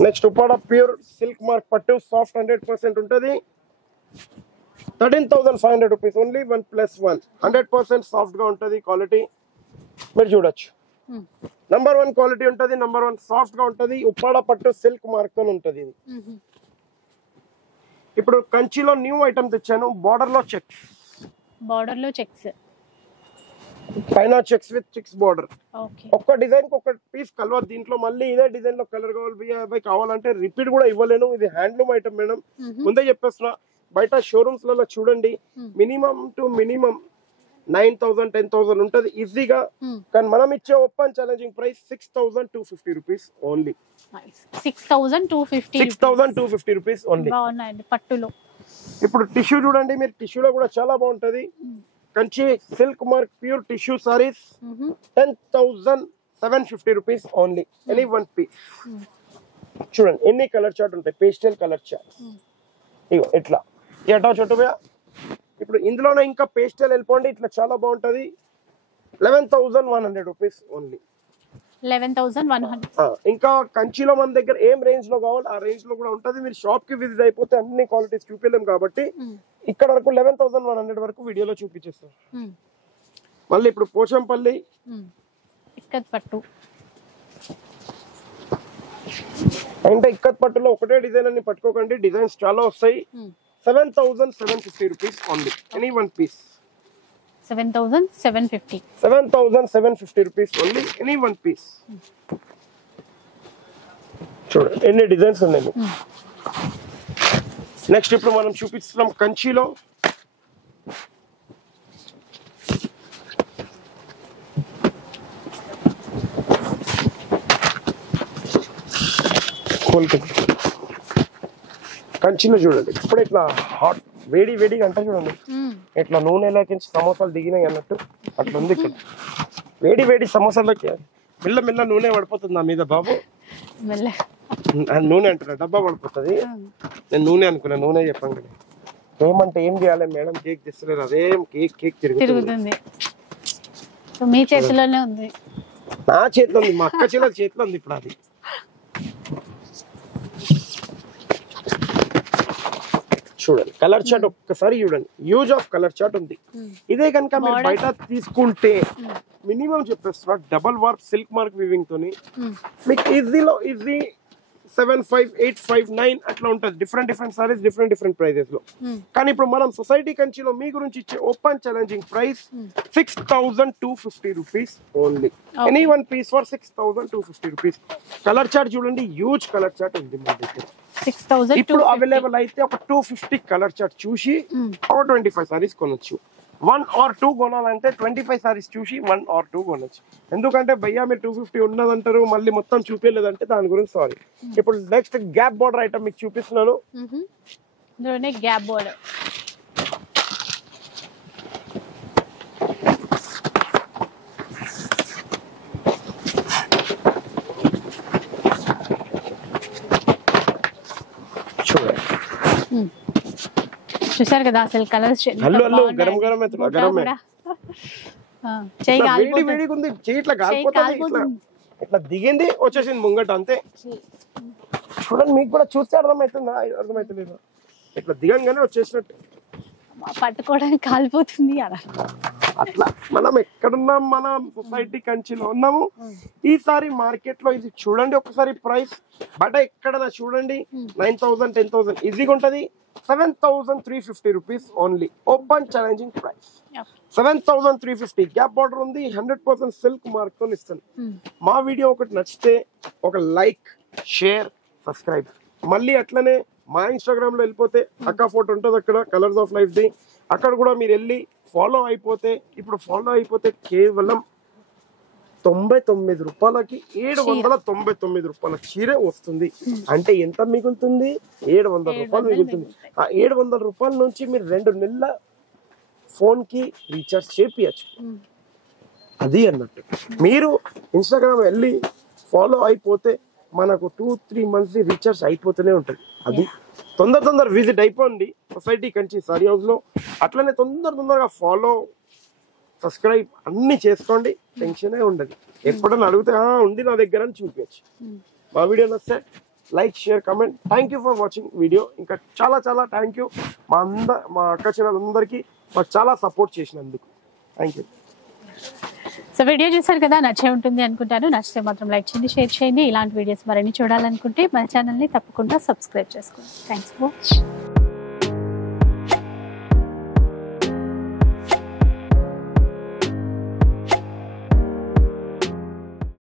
next Uppada pure silk mark పట్టు సాఫ్ట్ 100% ఉంటది. ₹13,500 ఓన్లీ 1+1. 100% సాఫ్ట్ గా ఉంటది క్వాలిటీ. మీరు చూడొచ్చు నంబర్ 1 క్వాలిటీ ఉంటది, నంబర్ 1 సాఫ్ట్ గా ఉంటది. ఉప్పాడ పట్టు సిల్క్ మార్క్ తో ఉంటది. ఇప్పుడు కంచిలో న్యూ ఐటమ్ తెచ్చాను. బార్డర్ లో చెక్స్ పైన చెక్స్ విత్ చెక్స్ బార్డర్. ఒక్క డిజైన్ కి ఒక పీస్ కలవదు. దీంట్లో మళ్ళీ ఇదే డిజైన్ లో కలర్ కావాలంటే రిపీట్ కూడా ఇవ్వలేను. ఇది హ్యాండ్లూమ్ ఐటమ్ మేడం, ముందే చెప్పేస్తున్నా. బయట షోరూమ్స్ లలో చూడండి మినిమం టు మినిమం 9,000, 10,000 ఉంటది ఈజీగా. కానీ మనం ఇచ్చే open challenging price ₹6,250 only. 6,250 only పట్టులో. ఇప్పుడు టిష్యూ చూడండి మీరు, టిష్యూలో కూడా చాలా బాగుంటది. Kanchi silk mark pure tissue sarees ₹10,750 only any one piece. చూడండి ఎన్ని కలర్ చార్ట్ ఉంటాయి, పేస్టల్ కలర్ చార్ట్. ఇగో ఇట్లా ఎటా చోటు. ఇప్పుడు ఇందులోనే ఇంకా పేస్టల్ వెళ్ళిపోండి, ఇట్లా చాలా బాగుంటది. ₹11,100 ఓన్లీ. 11,100. ఇంకా కంచిలో మన దగ్గర ఏం రేంజ్ లో కావాలి ఆ రేంజ్ లో కూడా ఉంటది. మీరు షాప్ కి విజిట్ అయిపోతే అన్ని క్వాలిటీస్ చూపించలేం కాబట్టి ఇక్కడ వరకు 11,100 వరకు వీడియోలో చూపించేస్తాం. మళ్ళీ ఇప్పుడు పోచంపల్లి ఇక్కత్ పట్టు. అంటే ఇక్కత్ పట్టులో ఒకటే డిజైన్ అని పట్టుకోకండి, డిజైన్స్ చాలా వస్తాయి. ₹7,750 only any one piece. 7,750. 7,750 only any one piece. చూడండి ఎన్ని డిజైన్స్ ఉన్నాయి. నెక్స్ట్ ఇప్పుడు మనం చూపిస్తున్నాం కంచిలో కంచిలో చూడండి ఇప్పుడు ఇట్లా హాట్ వేడి వేడిగా అంటే చూడండి ఇట్లా నూనెలోకి సమోసాలు దిగినాయి అన్నట్టు అట్లా ఉంది ఇక్కడ. వేడి వేడి సమోసాల్లోకి మెల్ల మెల్ల నూనె పడిపోతుంది నా మీద బాబు. నూనె అంటున్నా, డబ్బా పడిపోతుంది. నేను నూనె అనుకున్నా, నూనె చెప్పండి. ఏమంటే ఏం చేయాలి మేడం, కేక్ తెస్తలేరు, అదేం కేక్ కేక్ తిరుగుతుంది. మీ చేతిలోనే ఉంది, నా చేతిలో ఉంది, మా అక్క చెల్లెల చేతిలో ఉంది ఇప్పుడు. అది చూడండి కలర్ చార్ట్ ఒక్కసారి చూడండి, యూజ్ ఆఫ్ కలర్ చార్ట్ ఉంది. ఇదే కనుక మీరు బయట తీసుకుంటే మినిమం చెప్పేస్తున్నా double warp silk mark weaving తోని మీకు ఈజీలో ఈజీ 7,500, 8,500, 9 అట్లా ఉంటుంది. Different different saris different different prices లో. కానీ ఇప్పుడు మనం సొసైటీ కంచిలో మీ గురించి ఇచ్చే open challenging price 6,250 rupees only. Any one piece for 6,250 rupees. Colour chart చూడండి, హ్యూజ్ కలర్ చార్ట్ ఉంది మన దగ్గర. ఇప్పుడు అవైలబుల్ అయితే ఒక 250 కలర్ చార్ట్ చూసి ఒక 25 సారీస్ కొనొచ్చు. 1 or 2 కొనాలంటే 25 సారీస్ చూసి 1 or 2 కొనొచ్చు. ఎందుకంటే భయ్యా మీరు 250 ఉన్నదంటారు, మళ్ళీ మొత్తం చూపించలేదంటే దాని గురించి సారీ. ఇప్పుడు నెక్స్ట్ గ్యాప్ బోర్డర్ ఐటమ్ మీకు చూపిస్తున్నాను. గ్యాప్ బోర్డర్ చూసారు కదా, అసలు కలర్స్ గరం గరం ఇట్లా దిగింది వచ్చేసింది ముంగట అంతే. చూడండి మీకు కూడా చూస్తే అర్థమవుతుందా, అర్థమవుతలేదు. ఇట్లా దిగంగానే వచ్చేసినట్టు, పట్టుకోవడానికి కాలిపోతుంది అలా. అట్లా మనం ఎక్కడున్నాం, మన సొసైటీ కంచిలో ఉన్నాము. ఈసారి మార్కెట్ లో ఇది చూడండి ఒకసారి ప్రైస్. బట్ ఎక్కడ చూడండి 9,000, 10,000 ఈజీగా ఉంటది. 7,350 rupees only. Open challenging price 7,350. Gap border ఉంది, 100% సిల్క్ మార్క్ తో ఇస్తాను. మా వీడియో ఒకటి నచ్చితే ఒక లైక్, షేర్, సబ్స్క్రైబ్. మళ్ళీ అట్లనే మా ఇన్స్టాగ్రామ్ లో వెళ్ళిపోతే అక్క ఫోటో ఉంటుంది అక్కడ, కలర్స్ ఆఫ్ లైఫ్ ది. అక్కడ కూడా మీరు వెళ్ళి ఫాలో అయిపోతే, ఇప్పుడు ఫాలో అయిపోతే కేవలం 99 రూపాయలకి 799 రూపాయల చీర వస్తుంది. అంటే ఎంత మిగులుతుంది? 700 రూపాయలు మిగులుతుంది. ఆ 700 రూపాయల నుంచి మీరు 2 నెలల ఫోన్ కి రీఛార్జ్ చేపియచ్చు. అది అన్నట్టు మీరు ఇన్స్టాగ్రామ్ వెళ్ళి ఫాలో అయిపోతే మనకు 2-3 మంత్స్ రీఛార్జ్ అయిపోతూనే ఉంటుంది. అది తొందర విజిట్ అయిపోండి సొసైటీ కంచి సారీ హౌస్ లో. అట్లనే తొందరగా ఫాలో, సబ్స్క్రైబ్ అన్ని చేసుకోండి, టెన్షనే ఉండదు. ఎప్పుడన్నా అడిగితే ఉంది నా దగ్గర అని చూపించచ్చు. మా వీడియో నచ్చితే like, share, comment. Thank you for watching video. ఇంకా చాలా థ్యాంక్ యూ మా అక్క చెల్లెలందరికీ మాకు చాలా సపోర్ట్ చేసినందుకు. Thank you. సో వీడియో చూసారు కదా, నచ్చే ఉంటుంది అనుకుంటాను. నచ్చితే మాత్రం లైక్ చేయండి, షేర్ చేయండి. ఇలాంటి వీడియోస్ మరిన్ని చూడాలనుకుంటే మన ఛానల్ని తప్పకుండా సబ్స్క్రైబ్ చేసుకోండి. Thanks for watching.